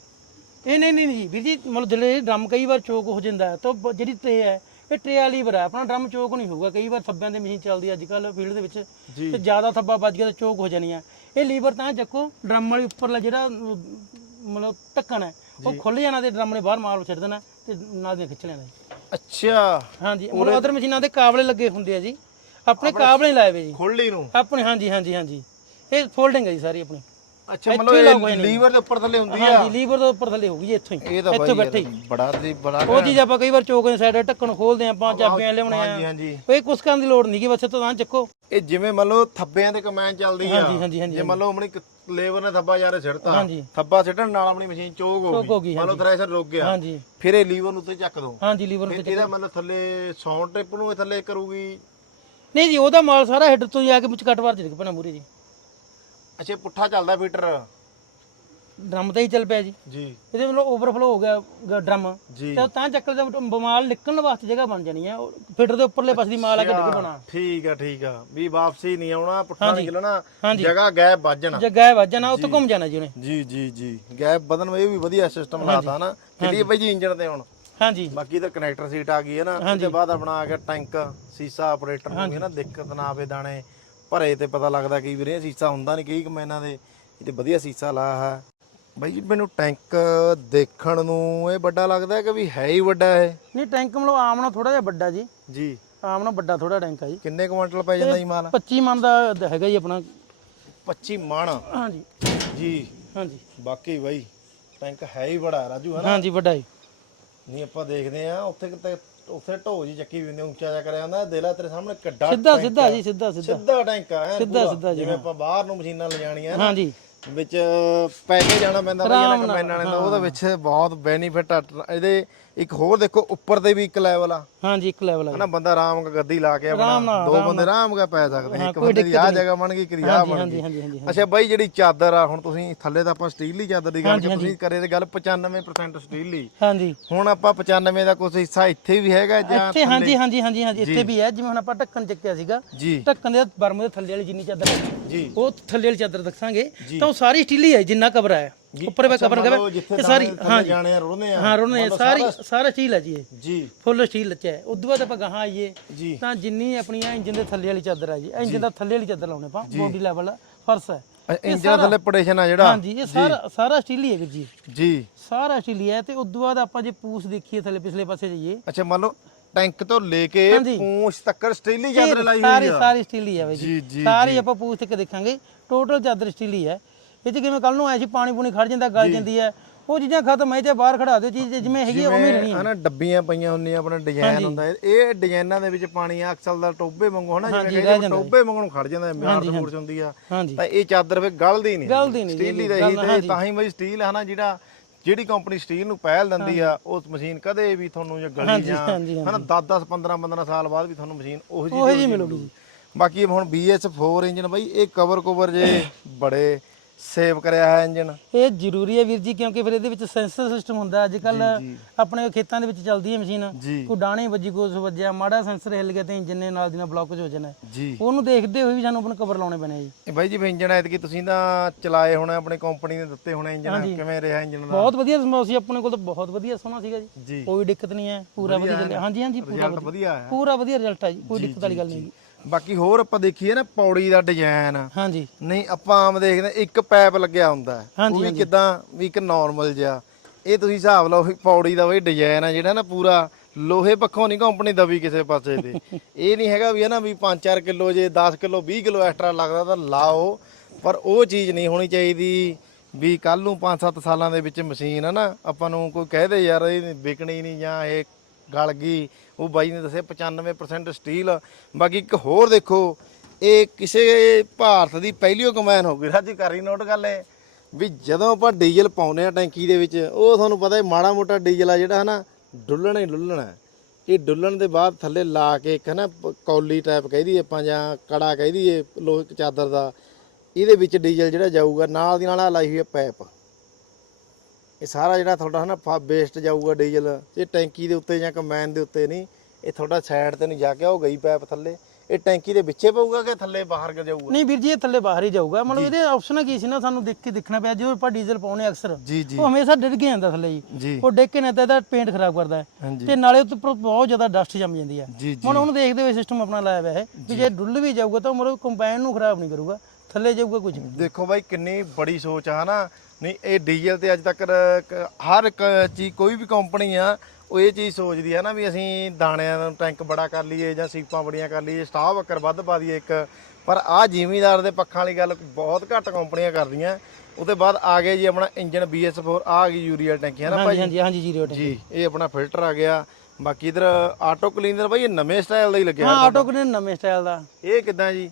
ਇਹ ਨਹੀਂ ਨਹੀਂ ਜੀ ਵੀਰ ਜੀ ਮਤਲਬ ਜਿਹੜੇ ਡਰਮ ਕਈ ਵਾਰ ਚੋਕ ਹੋ ਜਾਂਦਾ ਹੈ ਤਾਂ ਬ- ਜਿਹੜੀ ਟ੍ਰੇ ਹੈ ਇਹ ਟ੍ਰੇ ਵਾਲੀ ਬਰਾ ਆਪਣਾ ਡਰਮ ਚੋਕ ਨਹੀਂ ਹੋਊਗਾ ਕਈ ਵਾਰ ਥੱਬਿਆਂ ਦੇ ਮਸ਼ੀਨ ਚੱਲਦੀ ਅੱਜ ਕੱਲ ਫੀਲਡ ਦੇ ਵਿੱਚ ਜੀ। ਤੇ ਜ਼ਿਆਦਾ ਥੱਬਾ ਵੱਜ ਗਿਆ ਤਾਂ ਚੋਕ ਹੋ ਜਾਣੀ ਆ ਇਹ ਲੀਵਰ ਤਾਂ ਚੱਕੋ ਡਰਮ ਵਾਲੀ ਉੱਪਰਲਾ ਜਿਹੜਾ ਅਮ, ਮਤਲਬ ਢੱਕਣ ਹੈ ਉਹ ਖੁੱਲ ਜਾਣਾ ਤੇ ਡਰਮ ਨੇ ਬਾਹਰ ਮਾਰ ਛੱਡ ਦੇਣਾ ਤੇ ਨਾਲ ਦੇ ਖਿੱਚ ਲੈਣਾ ਜੀ। ਅੱਛਾ। ਹਾਂਜੀ ਮਤਲਬ ਅਦਰ ਮਸ਼ੀਨਾਂ ਦੇ ਕਾਬਲੇ ਲੱਗੇ ਹੁੰਦੇ ਆ ਜੀ। ਆਪਣੇ ਕਾਬਲੇ ਲਾਏ ਵੇ ਜੀ। ਖੁੱਲੀ ਨੂੰ। ਆਪਣੇ ਹਾਂਜੀ ਹਾਂਜੀ ਹਾਂਜੀ। ਇਹ ਫੋਲਡਿੰਗ ਹੈ ਜੀ ਸਾਰੀ ਆਪਣੀ। ਅੱਛਾ ਮਤਲਬ ਇਹ ਲੀਵਰ ਦੇ ਉੱਪਰ ਥੱਲੇ ਹੁੰਦੀ ਆ? ਹਾਂਜੀ ਲੀਵਰ ਦੇ ਉੱਪਰ ਥੱਲੇ ਹੋਊਗੀ ਜੀ ਇੱਥੋਂ ਹੀ। ਇਹ ਤਾਂ ਇੱਥੋਂ ਬੈਠੇ ਯਾਰ ਬੜਾ ਦੀ ਬੜਾ ਉਹ ਚੀਜ਼ ਆਪਾਂ ਕਈ ਵਾਰ ਚੋਕ ਦੇ ਸਾਈਡ ਢੱਕਣ ਖੋਲਦੇ ਆਂ ਆਪਾਂ ਚਾਬੀਆਂ ਲਿਆਉਣੇ ਹਾਂਜੀ ਆ ਹਾਂਜੀ ਇਹ ਕੁਛ ਕਰਨ ਦੀ ਲੋੜ ਨਹੀਂ ਕਿ ਬਸ ਇੱਥੋਂ ਤਾਂ ਚੱਕੋ। ਇਹ ਜਿਵੇਂ ਮੰਨ ਲਓ ਥੱਬਿਆਂ ਤੇ ਕਮੈਨ ਚੱਲਦੀ ਆ। ਹਾਂਜੀ ਹਾਂਜੀ ਹਾਂਜੀ ਜੇ ਮੰਨ ਲਓ ਆਪਣੀ ਲੇਬਰ ਨੇ ਥੱਬਾ ਯਾਰ ਛਿੜਤਾ ਹਾਂਜੀ। ਥੱਬਾ ਛੱਡਣ ਨਾਲ ਆਪਣੀ ਮਸ਼ੀਨ ਚੋਕ ਹੋ ਹੋ ਗਈ ਮੰਨ ਲਓ ਥ੍ਰੈਸ਼ਰ ਰੁਕ ਗਿਆ। ਹਾਂਜੀ। ਫਿਰ ਇਹ ਲੀਵਰ ਨੂੰ ਉੱਤੇ ਚੱਕ ਦੋ। ਹਾਂਜੀ ਲੀਵਰ ਉੱਤੇ ਇਹਦਾ ਮਤਲਬ ਥੱਲੇ ਸਾਊਂਡ ਟ੍ਰਿਪ ਨੂੰ ਇਹ ਥੱਲੇ ਕਰੂਗੀ। ਨਹੀਂ ਜੀ ਉਹਦਾ ਮਾਲ ਸਾਰਾ ਹੈਡ ਤੋਂ ਹੀ ਆ ਕੇ ਵਿੱਚ ਕੱਟ-ਵਾਰ ਚ ਡਿੱਗ ਪੈਣਾ ਮੂਰੇ ਜੀ। ਅੱਛਾ ਪੁੱਠਾ ਚੱਲਦਾ ਫੀਟਰ ਡਰਮ ਤੇ ਹੀ ਚੱਲ ਪਿਆ ਜੀ। ਜੀ। ਇਹਦੇ ਵੱਲੋਂ ਓਵਰਫਲੋ ਹੋ ਗਿਆ ਡਰਮ। ਜੀ। ਤੇ ਤਾਂ ਚੱਕਰ ਦਾ ਬਿਮਾਲ ਨਿਕਲਣ ਵਾਸਤੇ ਜਗ੍ਹਾ ਬਣ ਜਾਣੀ ਆ। ਫਿਟਰ ਦੇ ਉੱਪਰਲੇ ਪਾਸੇ ਦੀ ਮਾਲ ਆ ਕੇ ਡਿੱਗ ਪੈਣਾ ਠੀਕ ਆ ਠੀਕ ਆ। ਵੀ ਵਾਪਸੀ ਨਹੀਂ ਆਉਣਾ ਪੁੱਠਾ ਨਹੀਂ ਚੱਲਣਾ ਹਾਂਜੀ। ਜਗ੍ਹਾ ਗੈਪ ਵੱਜਣਾ ਜੇ ਗਾਇਬ ਜਾਣਾ ਉੱਥੇ ਘੁੰਮ ਜਾਣਾ ਜੀ ਉਹਨੇ। ਜੀ ਜੀ ਜੀ। ਗੈਪ ਵਧਣ ਇਹ ਵੀ ਵਧੀਆ ਸਿਸਟਮ ਲਾਤਾ ਨਾ। ਚੱਲੀਏ ਬਾਈ ਜੀ ਇੰਜਨ ਤੇ ਹੁਣ। ਹਾਂਜੀ। ਬਾਕੀ ਤਾਂ ਕਨੈਕਟਰ ਸੀਟ ਆ ਗਈ ਹੈ ਨਾ। ਉਹਦੇ ਬਾਅਦ ਆਪਣਾ ਆ ਗਿਆ ਟੈਂਕ ਸੀਸਾ ਆਪਰੇਟਰ ਨੂੰ ਵੀ ਨਾ ਦਿੱਕਤ ਨਾ ਆਵੇ ਦਾਣੇ। ਭਰੇ ਤੇ ਪਤਾ ਲੱਗਦਾ ਕਈ ਵੀਰੇ ਸੀਸਾ ਹੁੰਦਾ ਨਹੀਂ ਕਈ ਕਮੈਨਾਂ ਦੇ ਇਹ ਤੇ ਵਧੀਆ ਸੀਸਾ ਲਾਇਆ ਹੈ। ਬਾਈ ਜੀ ਮੈਨੂੰ ਟੈਂਕ ਦੇਖਣ ਨੂੰ ਇਹ ਵੱਡਾ ਲੱਗਦਾ ਕਿ ਵੀ ਹੈ ਹੀ ਵੱਡਾ ਹੈ ਨਹੀਂ ਟੈਂਕ ਮਤਲਬ ਆਮ ਨਾਲ ਥੋੜਾ ਜਿਹਾ ਵੱਡਾ ਜੀ। ਜੀ। ਆਮ ਨਾਲ ਵੱਡਾ ਥੋੜਾ ਟੈਂਕ ਆ ਜੀ। ਕਿੰਨੇ ਕੁਇੰਟਲ ਪੈ ਜਾਂਦਾ ਜੀ ਮਾਲ? 25 ਮਨ ਦਾ ਹੈਗਾ ਜੀ ਆਪਣਾ। 25 ਮਣ? ਹਾਂਜੀ। ਜੀ। ਹਾਂਜੀ। ਬਾਕੀ ਬਾਈ ਟੈਂਕ ਹੈ ਹੀ ਬੜਾ ਰਾਜੂ ਹੈ ਨਾ? ਹਾਂਜੀ ਵੱਡਾ ਜੀ। ਨਹੀਂ ਆਪਾਂ ਦੇਖਦੇ ਆ ਉੱਥੇ ਕਿਤੇ ਉੱਥੇ ਢੋ ਜੀ ਚੱਕੀ ਵੀ ਹੁੰਦੀ ਉੱਚਾ ਜਿਹਾ ਕਰਿਆ ਹੁੰਦਾ ਦਿਲਾ ਤੇਰੇ ਸਾਹਮਣੇ ਕਿੱਡਾ ਸਿੱਧਾ ਸਿੱਧਾ ਜੀ ਸਿੱਧਾ ਸਿੱਧਾ। ਸਿੱਧਾ ਟੈਂਕ ਆ ਐਨ ਸਿੱਧਾ ਪੂਰਾ। ਸਿੱਧਾ ਜੀ, ਜਿਵੇਂ ਆਪਾਂ ਬਾਹਰ ਨੂੰ ਮਸ਼ੀਨਾਂ ਲਿਜਾਣੀਆਂ ਨਾ ਹਾਂਜੀ। ਵਿੱਚ ਪੈ ਕੇ ਜਾਣਾ ਪੈਂਦਾ ਬਈ ਇਹਨਾਂ ਕੰਬਾਈਨਾਂ ਨੇ ਤਾਂ ਉਹਦੇ ਵਿੱਚ ਬਹੁਤ ਬੈਨੀਫਿਟ ਆ ਇਹਦੇ ਇੱਕ ਹੋਰ ਦੇਖੋ ਉੱਪਰ ਤੇ ਵੀ ਇੱਕ ਲੈਵਲ ਆ। ਹਾਂਜੀ ਇੱਕ ਲੈਵਲ ਆ ਹਨਾ ਬੰਦਾ ਆਰਾਮ ਨਾਲ ਗੱਦੀ ਲਾ ਕੇ ਆਪਣਾ ਦੋ ਬੰਦੇ ਆਰਾਮ ਨਾਲ ਪੈ ਸਕਦੇ ਇੱਕ ਬੰਦੇ ਦੀ ਆਹ ਜਗ੍ਹਾ ਬਣ ਗਈ ਇੱਕ ਦੀ ਬਣ ਗਈ। ਹਾਂਜੀ ਹਾਂਜੀ ਅੱਛਾ ਬਾਈ ਜਿਹੜੀ ਚਾਦਰ ਆ ਹੁਣ ਤੁਸੀਂ ਥੱਲੇ ਤਾਂ ਆਪਾਂ ਸਟੀਲ ਦੀ ਚਾਦਰ ਦੀ ਗੱਲ ਕਿ ਤੁਸੀਂ ਕਰੇ ਤੇ ਗੱਲ 95% ਸਟੀਲ ਦੀ ਹਾਂਜੀ। ਹੁਣ ਆਪਾਂ 95 ਦਾ ਕੁਝ ਹਿੱਸਾ ਇੱਥੇ ਵੀ ਹੈਗਾ ਜਾਂ ਇੱਥੇ ਹਾਂਜੀ ਹਾਂਜੀ ਹਾਂਜੀ ਹਾਂਜੀ ਇੱਥੇ ਵੀ ਹੈ। ਜਿਵੇਂ ਹੁਣ ਆਪਾਂ ਢੱਕਣ ਚੱਕਿਆ ਸੀਗਾ ਢੱਕਣ ਦੇ ਬਰਮ ਦੇ ਥੱਲੇ ਵਾਲੀ ਜਿੰਨੀ ਚਾਦਰ ਹੈ, ਜੀ। ਉਹ ਥੱਲੇ ਵਾਲੀ ਚਾਦਰ ਦੱਸਾਂਗੇ ਤਾਂ ਉਹ ਸਾਰੀ ਸਟੀਲੀ ਹੈ ਜਿੰਨਾ ਕਵਰ ਹੈ। ਉੱਪਰ ਵੇ ਕਵਰ ਜਿੱਥੇ ਇਹ ਸਾਰੀ ਹਾਂ ਜਾਣੇ ਆ ਰੁੜਨੇ ਆ। ਹਾਂ ਰੋਣੇ ਸਾਰੀ ਸਾਰਾ ਸਟੀਲ ਹੈ ਜੀ ਇਹ। ਜੀ। ਫੁੱਲ ਸਟੀਲ ਚ ਹੈ। ਉਦੋਂ ਬਾਅਦ ਆਪਾਂ ਗਾਹਾਂ ਆਈਏ ਤਾਂ ਜਿੰਨੀ ਆਪਣੀਆਂ ਇੰਜਨ ਦੇ ਥੱਲੇ ਵਾਲੀ ਚਾਦਰ ਹੈ ਜੀ। ਇੰਜਨ ਦਾ ਥੱਲੇ ਵਾਲੀ ਚਾਦਰ ਲਾਉਣੇ ਆਪਾਂ ਬੋਡੀ ਲੈਵਲ ਫਰਸ ਹੈ। ਇੰਜਨ ਥੱਲੇ ਪਟੇਸ਼ਨ ਆ ਜਿਹੜਾ। ਹਾਂਜੀ ਇਹ ਸਾਰਾ ਸਾਰਾ ਸਟੀਲ ਹੀ ਹੈ ਵੀਰ ਜੀ। ਜੀ। ਸਾਰਾ ਸਟੀਲ ਹੀ ਹੈ ਤੇ ਉਦੋਂ ਬਾਅਦ ਆਪਾਂ ਜੇ ਪੂਛ ਦੇਖੀਏ ਥੱਲੇ ਪਿਛਲੇ ਪਾਸੇ ਜਾਈਏ। ਅੱਛਾ ਮੰਨ ਲਓ ਟੈਂਕ ਤੋਂ ਲੈ ਕੇ ਪੂੰਛ ਤੱਕ ਸਟੀਲੀ ਚਾਦਰ ਲਾਈ ਹੋਈ ਸਾਰੀ ਆ। ਸਾਰੀ ਸਟੀਲ ਹੀ ਹੈ ਬਾਈ ਜੀ, ਸਾਰੀ ਆਪਾਂ ਪੂਛ ਤੱਕ ਦੇਖਾਂਗੇ। ਟੋਟਲ ਚਾਦਰ ਸਟੀਲ ਹੀ ਹੈ। ਇਹ ਕਿਵੇਂ ਕੱਲ ਨੂੰ ਐ ਸੀ ਪਾਣੀ ਪੂਣੀ ਖੜ ਜਾਂਦਾ ਗਲ ਜਾਂਦੀ ਹੈ। ਉਹ ਚੀਜ਼ਾਂ ਖਤਮ ਹੈ ਤੇ ਬਾਹਰ ਖੜਾ ਦਿਓ ਚੀਜ਼ ਜਿਵੇਂ ਹੈਗੀ ਆ, ਉਵੇਂ ਹੀ ਰਹਿਣੀ ਹੈ ਹਨਾ ਡੱਬੀਆਂ ਪਈਆਂ ਹੁੰਦੀਆਂ ਆਪਣਾ ਡਿਜ਼ਾਈਨ ਹੁੰਦਾ। ਹੈ। ਇਹ ਡਿਜ਼ਾਈਨਾਂ ਦੇ ਵਿੱਚ ਪਾਣੀ ਅਕਸਲ ਦਾ ਟੋਬੇ ਵਾਂਗੂ ਹਨਾ ਜਿਵੇਂ ਟੋਬੇ ਵਾਂਗੂ ਨੂੰ ਖੜ ਜਾਂਦਾ ਮਿਆਰ ਦੀ ਮੂਰਚ ਹੁੰਦੀ ਆ। ਤਾਂ ਇਹ ਚਾਦਰ ਫੇ ਗਲਦੀ ਨਹੀਂ। ਗਲਦੀ ਨਹੀਂ ਸਟੀਲ ਹੀ ਰਹੀ ਤੇ ਤਾਂ ਹੀ ਬਈ ਸਟੀਲ ਹਨਾ ਜਿਹੜਾ ਜਿਹੜੀ ਕੰਪਨੀ ਸਟੀਲ ਨੂੰ ਪਹਿਲ ਦਿੰਦੀ ਆ ਉਸ ਮਸ਼ੀਨ ਕਦੇ ਵੀ ਤੁਹਾਨੂੰ ਜੇ ਗਲੀ ਜਾਂ ਹਨਾ 10 10 15 15 ਸਾਲ ਬਾਅਦ ਵੀ ਤੁਹਾਨੂੰ ਮਸ਼ੀਨ ਉਹੋ ਜੀ ਮਿਲੂਗੀ। ਬਾਕੀ ਹੁਣ BS4 ਇੰਜਨ ਬਈ ਇਹ ਕਵਰ ਕਵਰ ਜੇ <coughs> ਬੜੇ ਸੇਵ ਕਰਿਆ ਹੈ ਇੰਜਨ ਇਹ ਜ਼ਰੂਰੀ ਹੈ ਵੀਰ ਜੀ ਕਿਉਂਕਿ ਫਿਰ ਇਹਦੇ ਵਿੱਚ ਸੈਂਸਰ ਸਿਸਟਮ ਹੁੰਦਾ ਅੱਜ ਕੱਲ ਜੀ। ਆਪਣੇ ਖੇਤਾਂ ਦੇ ਵਿੱਚ ਚੱਲਦੀ ਹੈ ਮਸ਼ੀਨ। ਜੀ। ਕੋਈ ਡਾਣੇ ਵੱਜੀ ਕੁਛ ਵੱਜਿਆ ਮਾੜਾ ਸੈਂਸਰ ਹਿੱਲ ਗਿਆ ਤੇ ਇੰਜਨ ਨੇ ਨਾਲ ਦੀ ਨਾਲ ਬਲੌਕੇਜ ਹੋ ਜਾਣਾ। ਜੀ। ਉਹਨੂੰ ਦੇਖਦੇ ਹੋਏ ਵੀ ਸਾਨੂੰ ਆਪਣੇ ਕਵਰ ਲਾਉਣੇ ਪੈਣੇ ਆ ਜੀ। ਇਹ ਬਾਈ ਜੀ ਇੰਜਨ ਐਤਕੀ ਤੁਸੀਂ ਤਾਂ ਚਲਾਏ ਹੋਣੇ ਆਪਣੀ ਕੰਪਨੀ ਨੇ ਦਿੱਤੇ ਹੋਣੇ ਇੰਜਨ ਕਿਵੇਂ ਰਿਹਾ ਇੰਜਨ ਦਾ? ਬਹੁਤ ਵਧੀਆ ਸਮਾ ਸੀ ਆਪਣੇ ਕੋਲ ਤਾਂ ਬਹੁਤ ਵਧੀਆ ਸੋਹਣਾ ਸੀਗਾ ਜੀ। ਜੀ। ਕੋਈ ਦਿੱਕਤ ਨਹੀਂ ਹੈ ਪੂਰਾ ਵਧੀਆ ਚੱਲਿਆ। ਹਾਂਜੀ ਹਾਂਜੀ ਪੂਰਾ ਵਧੀਆ। ਪੂਰਾ ਵਧੀਆ ਰਿਜ਼ਲਟ ਹੈ ਜੀ ਕੋਈ ਦਿੱਕਤ ਵਾਲੀ ਗੱਲ ਨਹੀਂ। ਹੈਗੀ ਬਾਕੀ ਹੋਰ ਆਪਾਂ ਦੇਖੀਏ ਨਾ ਪੌੜੀ ਦਾ ਡਿਜ਼ਾਈਨ ਹਾਂਜੀ। ਨਹੀਂ ਆਪਾਂ ਆਮ ਦੇਖਦੇ ਇੱਕ ਪੈਪ ਲੱਗਿਆ ਹੁੰਦਾ ਉਹ ਵੀ ਕਿਦਾਂ ਵੀ ਇੱਕ ਨਾਰਮਲ ਜਿਹਾ। ਇਹ ਤੁਸੀਂ ਹਿਸਾਬ ਲਓ ਵੀ ਪੌੜੀ ਦਾ ਵੀ ਡਿਜ਼ਾਈਨ ਆ ਜਿਹੜਾ ਨਾ ਪੂਰਾ ਲੋਹੇ ਪੱਖੋਂ ਨਹੀਂ ਕੰਪਨੀ ਦਬੀ ਕਿਸੇ ਪਾਸੇ ਤੇ। <laughs> ਇਹ ਨਹੀਂ ਹੈਗਾ ਵੀ ਹੈ ਨਾ ਵੀ 5-4 ਕਿਲੋ ਜੇ 10 ਕਿਲੋ 20 ਕਿਲੋ ਐਕਸਟਰਾ ਲੱਗਦਾ ਤਾਂ ਲਾਓ। ਪਰ ਉਹ ਚੀਜ਼ ਨਹੀਂ ਹੋਣੀ ਚਾਹੀਦੀ ਵੀ ਕੱਲ ਨੂੰ 5-7 ਸਾਲਾਂ ਦੇ ਵਿੱਚ ਮਸ਼ੀਨ ਹੈ ਨਾ ਆਪਾਂ ਨੂੰ ਕੋਈ ਕਹਿ ਦੇ ਯਾਰ ਇਹ ਵਿਕਣੀ ਨਹੀਂ ਜਾਂ ਇਹ ਗਲ ਗਈ। ਉਹ ਬਾਈ ਨੇ ਦੱਸਿਆ 95% ਸਟੀਲ ਬਾਕੀ ਇੱਕ ਹੋਰ ਦੇਖੋ, ਇਹ ਕਿਸੇ ਭਾਰਤ ਦੀ ਪਹਿਲੀ ਕਮੈਨ ਹੋ ਗਈ ਰਾਜੀ ਕਰੀ ਨੋਟ ਗੱਲ ਇਹ ਵੀ ਜਦੋਂ ਆਪਾਂ ਡੀਜ਼ਲ ਪਾਉਨੇ ਆ ਟੈਂਕੀ ਦੇ ਵਿੱਚ, ਉਹ ਤੁਹਾਨੂੰ ਪਤਾ ਹੈ ਮਾੜਾ ਮੋਟਾ ਡੀਜ਼ਲ ਆ ਜਿਹੜਾ ਹਨਾ, ਡੁੱਲਣਾ ਹੀ ਡੁੱਲਣਾ ਹੈ। ਇਹ ਡੁੱਲਣ ਦੇ ਬਾਅਦ ਥੱਲੇ ਲਾ ਕੇ ਇੱਕ ਹਨਾ ਪ- ਕੌਲੀ ਟਾਈਪ ਕਹਿ ਆਪਾਂ ਜਾਂ ਕੜਾ ਕਹਿ ਦਈਏ, ਲੋਹੇ ਚਾਦਰ ਦਾ, ਇਹਦੇ ਵਿੱਚ ਡੀਜ਼ਲ ਜਿਹੜਾ ਜਾਊਗਾ, ਨਾਲ ਦੀ ਨਾਲ ਆ ਲਾਈ ਹੋਈ ਹੈ ਪਾਈਪ ਇਹ ਸਾਰਾ ਜਿਹੜਾ ਤੁਹਾਡਾ ਹਨਾ ਵੇਸਟ ਜਾਊਗਾ ਡੀਜ਼ਲ ਇਹ ਟੈਂਕੀ ਦੇ ਉੱਤੇ ਜਾਂ ਕੰਬਾਈਨ ਦੇ ਉੱਤੇ ਨਹੀਂ ਇਹ ਤੁਹਾਡਾ ਸਾਈਡ ਤੇ ਨਹੀਂ ਜਾ ਕੇ ਉਹ ਗਈ ਪਾਈਪ ਥੱਲੇ। ਇਹ ਟੈਂਕੀ ਦੇ ਵਿੱਚੇ ਪਊਗਾ ਕਿ ਥੱਲੇ ਬਾਹਰ ਕ ਜਾਊਗਾ? ਨਹੀਂ ਵੀਰ ਜੀ ਇਹ ਥੱਲੇ ਬਾਹਰ ਹੀ ਜਾਊਗਾ। ਮਤਲਬ ਇਹਦੇ ਆਪਸ਼ਨ ਕੀ ਸੀ ਨਾ ਸਾਨੂੰ ਦੇਖ ਕੇ ਦੇਖਣਾ ਪਿਆ ਜਿਵੇਂ ਆਪਾਂ ਡੀਜ਼ਲ ਪਾਉਨੇ ਅਕਸਰ ਉਹ ਹਮੇਸ਼ਾ ਡਿੱਗ ਕੇ ਜਾਂਦਾ ਥੱਲੇ ਜੀ। ਉਹ ਡਿੱਗ ਕੇ ਨਾ ਤਾਂ ਇਹਦਾ ਪੇਂਟ ਖਰਾਬ ਕਰਦਾ ਤੇ ਨਾਲੇ ਉੱਤੇ ਬਹੁਤ ਜ਼ਿਆਦਾ ਡਸਟ ਜੰਮ ਜਾਂਦੀ ਹੈ। ਹੁਣ ਉਹਨੂੰ ਦੇਖਦੇ ਹੋਏ ਸਿਸਟਮ ਆਪਣਾ ਲਾਇਆ ਹੋਇਆ ਹੈ ਕਿ ਜੇ। ਡੁੱਲ ਵੀ ਜਾਊਗਾ ਤਾਂ ਮਤਲਬ ਕੰਬਾਈਨ ਨੂੰ ਖਰਾਬ ਨਹੀਂ ਕਰੂਗਾ। ਥੱਲੇ ਜਾਊਗਾ ਕੁਝ ਨਹੀਂ ਦੇਖੋ ਬਾਈ ਕਿੰਨੀ ਬੜੀ ਸੋਚ ਆ ਹਨਾ। ਨਹੀਂ ਇਹ ਡੀਜ਼ਲ ਤੇ ਅੱਜ ਤੱਕ ਕ- ਹਰ ਇੱਕ ਚੀਜ਼ ਕੋਈ ਵੀ ਕੰਪਨੀ ਆ ਉਹ ਇਹ ਚੀਜ਼ ਸੋਚਦੀ ਆ ਨਾ ਵੀ ਅਸੀਂ ਦਾਣਿਆਂ ਦਾ ਟੈਂਕ ਬੜਾ ਕਰ ਲਈਏ ਜਾਂ ਸੀਪਾਂ ਬੜੀਆਂ ਕਰ ਲਈਏ ਸਟਾਫ ਅੱਕਰ ਵੱਧ ਪਾ ਦਈਏ ਇੱਕ। ਪਰ ਆ ਜ਼ਿਮੀਦਾਰ ਦੇ ਪੱਖਾਂ ਵਾਲੀ ਗੱਲ ਬਹੁਤ ਘੱਟ ਕੰਪਨੀਆਂ ਕਰਦੀਆਂ ਉਹਦੇ ਬਾਅਦ ਆ ਗਿਆ ਜੀ ਆਪਣਾ ਇੰਜਨ BS4 ਆ ਗਈ ਯੂਰੀਆ ਟੈਂਕੀ ਹੈ ਨਾ ਹਾਂਜੀ ਭਾਈ? ਹਾਂਜੀ ਹਾਂਜੀ ਜੀਰੋ ਟੈਂਕ। ਜੀ ਇਹ ਆਪਣਾ ਫਿਲਟਰ ਆ ਗਿਆ। ਬਾਕੀ ਇਧਰ ਆਟੋ ਕਲੀਨਰ ਬਾਈ ਇਹ ਨਵੇਂ ਸਟਾਈਲ ਦਾ ਹੀ ਲੱਗਿਆ ਹਾਂ ਆਟੋ ਕਨੇ ਨਵੇਂ ਸਟਾਈਲ ਦਾ। ਇਹ ਕਿਦਾਂ ਜੀ?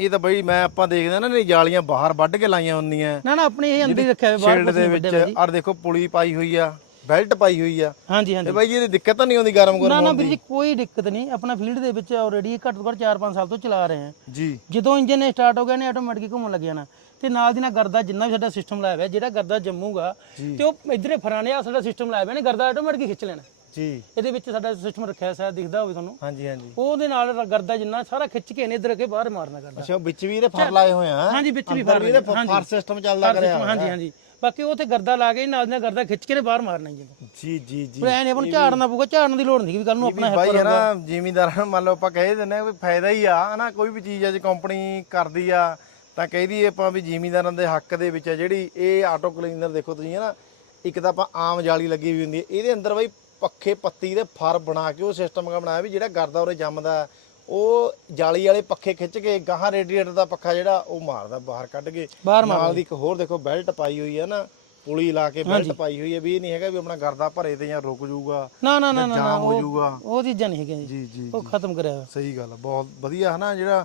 ਇਹ ਤਾਂ ਬਈ ਮੈਂ ਆਪਾਂ ਦੇਖਦੇ ਨਾ ਨੇ ਜਾਲੀਆਂ ਬਾਹਰ ਵੱਢ ਕੇ ਲਾਈਆਂ ਹੁੰਦੀਆਂ। ਨਾ ਨਾ ਆਪਣੀ ਇਹ ਅੰਦਰ ਹੀ ਰੱਖਿਆ ਹੋਇਆ ਬਾਹਰ ਸ਼ੀਲਡ ਦੇ ਨਹੀਂ ਵਿੱਚ ਆਰ ਦੇਖੋ ਪੁਲੀ ਪਾਈ ਹੋਈ ਆ ਬੈਲਟ ਪਾਈ ਹੋਈ ਆ। ਹਾਂਜੀ ਤੇ ਹਾਂਜੀ ਬਾਈ ਜੀ ਇਹਦੀ ਦਿੱਕਤ ਤਾਂ ਨਹੀਂ ਆਉਂਦੀ ਗਰਮ ਨਾ ਗਰਮ ਨਾ ਵੀਰ ਜੀ ਕੋਈ ਦਿੱਕਤ ਨਹੀਂ। ਆਪਣਾ ਫੀਲਡ ਦੇ ਵਿੱਚ ਆਲਰੇਡੀ ਘੱਟ ਤੋਂ ਘੱਟ 4-5 ਸਾਲ ਤੋਂ ਚਲਾ ਰਹੇ ਹਾਂ ਜੀ। ਜਦੋਂ ਇੰਜਨ ਨੇ ਸਟਾਰਟ ਹੋ ਗਿਆ ਨੇ ਆਟੋਮੈਟਿਕ ਘੁੰਮਣ ਲੱਗ ਜਾਣਾ ਤੇ ਨਾਲ ਦੀ ਨਾਲ ਗਰਦਾ ਜਿੰਨਾ ਵੀ ਸਾਡਾ ਸਿਸਟਮ ਲਾਇਆ ਹੋਇਆ ਜਿਹੜਾ ਗਰਦਾ ਜੰਮੂਗਾ ਤੇ ਉਹ ਇਧਰੇ ਫਰਾਣੇ ਆ ਸਾਡਾ ਸਿਸਟਮ ਲਾਇਆ ਹੋਇਆ ਨੇ ਗਰਦਾ ਆਟੋਮੈਟਿਕ ਖਿੱਚ ਲੈਣਾ। ਜੀ। ਇਹਦੇ ਵਿੱਚ ਸਾਡਾ ਸਿਸਟਮ ਰੱਖਿਆ ਸਾਇਦ ਦਿਖਦਾ ਹੋਵੇ ਤੁਹਾਨੂੰ। ਹਾਂਜੀ ਹਾਂਜੀ। ਉਹਦੇ ਨਾਲ ਗਰਦਾ ਜਿੰਨਾ ਸਾਰਾ ਖਿੱਚ ਕੇ ਨੇ ਇਧਰ ਕੇ ਬਾਹਰ ਮਾਰਨਾ ਕਰਦਾ ਅੱਛਾ ਵਿੱਚ ਵੀ ਇਹਦੇ ਫਰ ਲਾਏ ਹੋਏ ਆ ਹਾਂਜੀ ਵਿੱਚ ਵੀ ਫਰ ਇਹਦੇ ਫਰ ਸਿਸਟਮ ਚੱਲਦਾ ਕਰਿਆ ਹਾਂਜੀ ਹਾਂਜੀ। ਬਾਕੀ ਉਹ ਤੇ ਗਰਦਾ ਲਾ ਕੇ ਨਾਲ ਨਾਲ ਗਰਦਾ ਖਿੱਚ ਕੇ ਨੇ ਬਾਹਰ ਮਾਰਨਾ ਜੀ। ਜੀ ਜੀ ਜੀ। ਪਰ ਐ ਨਹੀਂ ਆਪਾਂ ਨੂੰ ਝਾੜਨਾ ਪਊਗਾ ਝਾੜਨ ਦੀ ਲੋੜ ਨਹੀਂ ਵੀ ਕੱਲ ਨੂੰ ਆਪਣਾ ਬਾਈ ਹੈ ਨਾ ਜ਼ਿਮੀਂਦਾਰਾਂ ਮੰਨ ਲਓ ਆਪਾਂ ਕਹਿ ਦਿੰਦੇ ਆ ਵੀ ਫਾਇਦਾ ਹੀ ਆ ਹਨਾ ਕੋਈ ਵੀ ਚੀਜ਼ ਆ ਜੇ ਕੰਪਨੀ ਕਰਦੀ ਆ ਤਾਂ ਕਹਿਦੀ ਆਪਾਂ ਵੀ ਜ਼ਿਮੀਂਦਾਰਾਂ ਦੇ ਹੱਕ ਦੇ ਵਿੱਚ ਆ ਜਿਹੜੀ ਇਹ ਆਟੋ ਕਲੀਨਰ ਦੇਖੋ ਤੁਸੀਂ ਹੈ ਨਾ ਇੱਕ ਤਾਂ ਆਪਾਂ ਆਮ ਜਾਲੀ ਲੱਗੀ ਹੋਈ ਹੁੰਦੀ ਹੈ ਇਹਦੇ ਅੰਦਰ ਬਾਈ ਪੱਖੇ ਪੱਤੀ ਦੇ ਫਰ ਬਣਾ ਕੇ ਉਹ ਸਿਸਟਮ ਬਣਾਇਆ ਵੀ ਜਿਹੜਾ ਗਰਦਾ ਉਰੇ ਜੰਮਦਾ ਉਹ ਜਾਲੀ ਵਾਲੇ ਪੱਖੇ ਖਿੱਚ ਕੇ ਗਾਹਾਂ ਰੇਡੀਏਟਰ ਦਾ ਪੱਖਾ ਜਿਹੜਾ ਉਹ ਮਾਰਦਾ ਬਾਹਰ ਕੱਢ ਕੇ। ਨਾਲ ਦੀ ਇੱਕ ਹੋਰ ਦੇਖੋ ਬੈਲਟ ਪਾਈ ਹੋਈ ਹੈ ਨਾ ਪੁਲੀ ਲਾ ਕੇ ਬੈਲਟ ਪਾਈ ਹੋਈ ਹੈ ਵੀ ਇਹ ਨਹੀਂ ਹੈਗਾ ਵੀ ਆਪਣਾ ਗਰਦਾ ਭਰੇ ਤੇ ਜਾਂ ਰੁਕ ਜਾਊਗਾ ਨਾ ਨਾ ਨਾ ਨਾ ਨਾ, ਜਾਮ ਹੋ ਉਹ ਜਾਊਗਾ। ਉਹ ਚੀਜ਼ਾਂ ਨਹੀਂ ਹੈਗੀਆਂ ਜੀ। ਜੀ ਉਹ ਖਤਮ ਕਰਿਆ ਹੋਇਆ। ਸਹੀ ਗੱਲ ਬਹੁਤ ਵਧੀਆ ਹਨਾ ਜਿਹੜਾ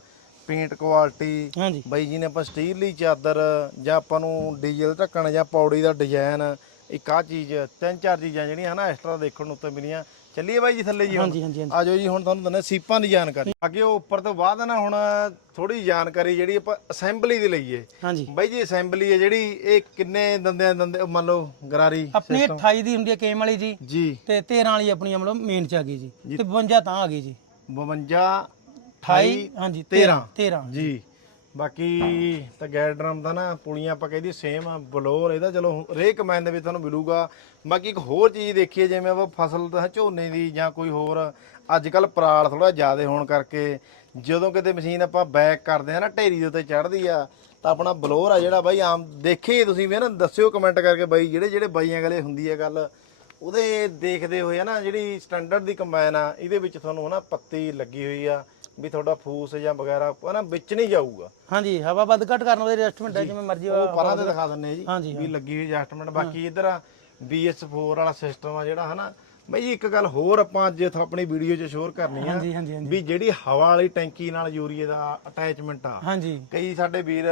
ਪੇਂਟ ਕੁਆਲਿਟੀ ਬਾਈ ਜੀ ਨੇ ਆਪਾਂ ਸਟੀਲ ਦੀ ਚਾਦਰ ਜਾਂ ਆਪਾਂ ਨੂੰ ਡੀਜ਼ਲ ਢੱਕਣ ਜਾਂ ਪੌੜੀ ਦਾ ਡਿਜ਼ਾਈਨ ਇੱਕ ਆ ਚੀਜ਼ ਤਿੰਨ ਚਾਰ ਚੀਜ਼ਾਂ ਜਿਹੜੀਆਂ ਹਨਾ ਐਕਸਟਰਾ ਦੇਖਣ ਨੂੰ ਉੱਤੇ ਮਿਲੀਆਂ। ਚੱਲੀਏ ਬਾਈ ਜੀ ਥੱਲੇ ਜੀ ਹੁਣ। ਹਾਂਜੀ ਹਾਂਜੀ ਹਾਂਜੀ। ਆਜੋ ਜੀ ਹੁਣ ਤੁਹਾਨੂੰ ਦੰਨੇ ਸੀਪਾਂ ਦੀ ਜਾਣਕਾਰੀ। ਅੱਗੇ ਉਹ ਉੱਪਰ ਤੋਂ ਬਾਅਦ ਨਾ ਹੁਣ ਥੋੜੀ ਜਾਣਕਾਰੀ ਜਿਹੜੀ ਆਪਾਂ ਅਸੈਂਬਲੀ ਦੀ ਲਈਏ। ਹਾਂਜੀ। ਬਾਈ ਜੀ ਅਸੈਂਬਲੀ ਹੈ ਜਿਹੜੀ ਇਹ ਕਿੰਨੇ ਦੰਦੇ ਦੰਦੇ ਮੰਨ ਲਓ ਗਰਾਰੀ ਆਪਣੀ ਇਹ 28 ਦੀ ਹੁੰਦੀ ਹੈ ਕੇਮ ਵਾਲੀ ਜੀ। ਜੀ। ਤੇ 13 ਵਾਲੀ ਆਪਣੀ ਮਤਲਬ ਮੇਨ ਚ ਆ ਗਈ ਜੀ। ਤੇ 52 ਤਾਂ ਆ ਗਈ ਜੀ। 52 28 ਹਾਂਜੀ 13 13 ਜੀ। ਬਾਕੀ ਤਾਂ ਗੈਡ ਡਰਮ ਦਾ ਨਾ ਪੁਲੀਆਂ ਆਪਾਂ ਕਹਿੰਦੀ ਸੇਮ ਆ, ਬਲੋਰ ਇਹਦਾ ਚਲੋ ਰੇਕ ਮੈਨ ਦੇ ਵਿੱਚ ਤੁਹਾਨੂੰ ਮਿਲੂਗਾ। ਬਾਕੀ ਇੱਕ ਹੋਰ ਚੀਜ਼ ਦੇਖੀਏ, ਜਿਵੇਂ ਆਪਾਂ ਫਸਲ ਦਾ ਝੋਨੇ ਦੀ ਜਾਂ ਕੋਈ ਹੋਰ ਅੱਜ ਕੱਲ ਪਰਾਲ ਥੋੜਾ ਜ਼ਿਆਦਾ ਹੋਣ ਕਰਕੇ ਜਦੋਂ ਕਿਤੇ ਮਸ਼ੀਨ ਆਪਾਂ ਬੈਕ ਕਰਦੇ ਆ ਨਾ, ਢੇਰੀ ਦੇ ਉੱਤੇ ਚੜ੍ਹਦੀ ਆ, ਤਾਂ ਆਪਣਾ ਬਲੋਰ ਆ ਜਿਹੜਾ ਬਾਈ, ਆਮ ਦੇਖੇ ਤੁਸੀਂ ਵੀ ਨਾ, ਦੱਸਿਓ ਕਮੈਂਟ ਕਰਕੇ ਬਾਈ, ਜਿਹੜੇ ਜਿਹੜੇ ਬਾਈਆਂ ਗਲੇ ਹੁੰਦੀ ਹੈ ਗੱਲ। ਉਹਦੇ ਦੇਖਦੇ ਹੋਏ ਆ ਨਾ, ਜਿਹੜੀ ਸਟੈਂਡਰਡ ਦੀ ਕੰਬਾਈਨ ਆ, ਇਹਦੇ ਵਿੱਚ ਤੁਹਾਨੂੰ ਹਨਾ ਪੱਤੀ ਲੱਗੀ ਹੋਈ ਆ। ਵੀ ਤੁਹਾਡਾ ਫੂਸ ਜਾਂ ਵਗੈਰਾ ਹਨਾ ਵਿੱਚ ਨਹੀਂ ਜਾਊਗਾ। ਹਾਂਜੀ ਹਵਾ ਵੱਧ ਘਟ ਕਰਨ ਵਾਲੇ ਐਡਜਸਟਮੈਂਟ ਹੈ ਜਿਵੇਂ ਮਰਜ਼ੀ ਉਹ ਪਰਾਂ ਤੇ ਦਿਖਾ ਦਿੰਨੇ ਆ ਜੀ ਹਾਂਜੀ, ਵੀ ਲੱਗੀ ਹੋਈ ਐਡਜਸਟਮੈਂਟ ਬਾਕੀ ਇਧਰ BS4 ਵਾਲਾ ਸਿਸਟਮ ਆ ਜਿਹੜਾ ਹਨਾ ਬਈ ਜੀ ਇੱਕ ਗੱਲ ਹੋਰ ਆਪਾਂ ਅੱਜ ਇੱਥੋਂ ਆਪਣੀ ਵੀਡੀਓ 'ਚ ਸ਼ੋਰ ਕਰਨੀ ਆ ਹਾਂਜੀ ਹਾਂਜੀ ਹਾਂਜੀ। ਵੀ ਜਿਹੜੀ ਹਵਾ ਵਾਲੀ ਟੈਂਕੀ ਨਾਲ ਯੂਰੀਏ ਦਾ ਅਟੈਚਮੈਂਟ ਆ। ਹਾਂਜੀ। ਕਈ ਸਾਡੇ ਵੀਰ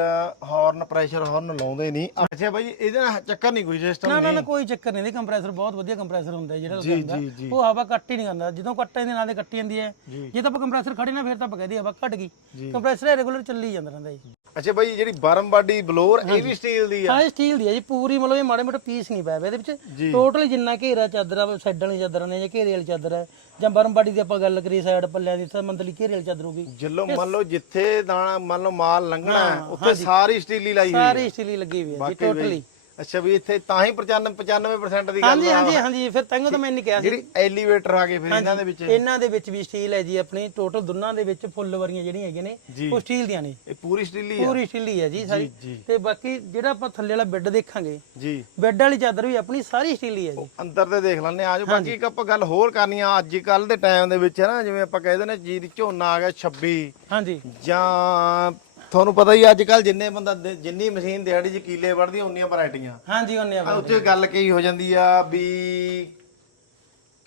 ਹਾਰਨ ਪ੍ਰੈਸ਼ਰ ਹਾਰਨ ਲਾਉਂਦੇ ਨਹੀਂ। ਅੱਛਾ ਬਾਈ ਇਹਦੇ ਨਾਲ ਚੱਕਰ ਨਹੀਂ ਕੋਈ ਸਿਸਟਮ ਨਾ ਨਾ ਨਾ ਕੋਈ ਚੱਕਰ ਨਹੀਂ। ਦੀ ਕੰਪਰੈਸਰ ਬਹੁਤ ਵਧੀਆ ਕੰਪਰੈਸਰ ਹੁੰਦਾ ਹੈ ਜਿਹੜਾ ਜੀ, ਲੱਗਦਾ। ਜੀ, ਜੀ। ਉਹ ਹਵਾ ਕੱਟ ਹੀ ਨਹੀਂ ਕਰਦਾ ਜਦੋਂ ਕੱਟੇ ਦੇ ਨਾਲ ਦੇ ਕੱਟੀ ਜਾਂਦੀ ਹੈ। ਜੀ। ਜੇ ਤਾਂ ਆਪਾਂ ਕੰਪਰੈਸਰ ਖੜੇ ਨਾ ਫਿਰ ਤਾਂ ਆਪਾਂ ਕਹਦੇ ਹਵਾ ਘਟ ਗਈ। ਜੀ। ਕੰਪਰੈਸਰ ਰੈਗੂਲਰ ਚੱਲੀ ਜਾਂਦਾ ਰਹਿੰਦਾ ਜੀ। ਅੱਛਾ ਬਾਈ ਜਿਹੜੀ ਬਰਮਬਾਡੀ ਬਲੋਰ ਇਹ ਵੀ ਸਟੀਲ ਦੀ ਆ। ਹਾਂ ਸਟੀਲ ਦੀ ਹੈ ਜੀ। ਪੂਰੀ ਮਤਲਬ ਇਹ ਮਾੜੇ ਮੋਟੇ ਪੀਸ ਨਹੀਂ ਹੋਏ ਇਹਦੇ ਵਿੱਚ ਟੋਟਲੀ ਜਿੰਨਾ ਘੇਰਾ ਚਾਦਰਾਂ ਸਾਈਡਾਂ ਵਾਲੀ ਚਾਦਰਾਂ ਨੇ ਜਾਂ ਘੇਰੇ ਵਾਲੀ ਚਾਦਰ ਹੈ? ਜਾਂ ਬਰਮਬਾੜੀ ਦੀ ਆਪਾਂ ਗੱਲ ਕਰੀਏ ਸਾਈਡ ਪੱਲਿਆਂ ਦੀ ਤਾਂ ਮੰਦਲੀ ਘੇਰੇ ਵਾਲੀ ਚਾਦਰ ਹੋਗੀ ਜਿੱਲੋ ਮੰਨ ਲਓ ਜਿੱਥੇ ਦਾਣਾ ਮੰਨ ਲਓ ਮਾਲ ਲੰਘਣਾ ਹੈ, ਉੱਥੇ ਸਾਰੀ ਸਟੀਲੀ ਲਾਈ ਹੋਈ ਹੈ। ਸਾਰੀ ਸਟੀਲ ਲੱਗੀ ਹੋਈ ਹੈ ਜੀ। ਟੋਟਲੀ ਅੱਛਾ ਵੀ ਇੱਥੇ ਤਾਂ ਹੀ 95 95% ਦੀ ਗੱਲ ਹਾਂਜੀ ਹਾਂਜੀ ਹਾਂਜੀ ਫਿਰ ਤੈਨੂੰ ਤਾਂ ਮੈਂ ਨਹੀਂ ਕਿਹਾ ਸੀ। ਜਿਹੜੀ ਐਲੀਵੇਟਰ ਆ ਗਏ ਫਿਰ ਇਹਨਾਂ ਦੇ ਵਿੱਚ। ਇਹਨਾਂ ਦੇ ਵਿੱਚ ਵੀ ਸਟੀਲ ਹੈ ਜੀ ਆਪਣੀ ਟੋਟਲ ਦੋਨਾਂ ਦੇ ਵਿੱਚ ਫੁੱਲ ਵਰੀਆਂ ਜਿਹੜੀਆਂ ਹੈਗੀਆਂ ਨੇ ਜੀ। ਉਹ ਸਟੀਲ ਦੀਆਂ ਨੇ। ਇਹ ਪੂਰੀ ਸਟੀਲੀ ਆ। ਪੂਰੀ ਸਟੀਲ ਹੀ ਹੈ ਜੀ ਸਾਰੀ। ਜੀ। ਤੇ ਬਾਕੀ ਜਿਹੜਾ ਆਪਾਂ ਥੱਲੇ ਵਾਲਾ ਬੈੱਡ ਦੇਖਾਂਗੇ ਜੀ। ਬੈੱਡ ਵਾਲੀ ਚਾਦਰ ਵੀ ਆਪਣੀ ਸਾਰੀ ਸਟੀਲ ਹੀ ਹੈ ਜੀ। ਅੰਦਰ ਤੇ ਦੇਖ ਲੈਣੇ ਆਜੋ ਬਾਕੀ ਇੱਕ ਆਪਾਂ ਗੱਲ ਹੋਰ ਕਰਨੀ ਆ। ਅੱਜ ਕੱਲ ਦੇ ਟਾਈਮ ਦੇ ਵਿੱਚ ਨਾ ਜਿਵੇਂ ਆਪਾਂ ਕਹਿੰਦੇ ਨੇ ਜੀ ਦੀ ਝੋਨਾ ਆ ਗਿਆ 26 ਹਾਂਜੀ। ਜਾਂ ਤੁਹਾਨੂੰ ਪਤਾ ਹੀ ਅੱਜ ਕੱਲ ਜਿੰਨੇ ਬੰਦਾ ਦੇ- ਜਿੰਨੀ ਮਸ਼ੀਨ ਦਿਹਾੜੀ 'ਚ ਕੀਲੇ ਵੜਦੀ ਉਨੀਆਂ ਵੈਰਾਈਟੀਆਂ। ਹਾਂਜੀ ਉਹਨੇ ਆ ਉੱਥੇ ਗੱਲ ਕੀ ਹੋ ਜਾਂਦੀ ਆ ਵੀ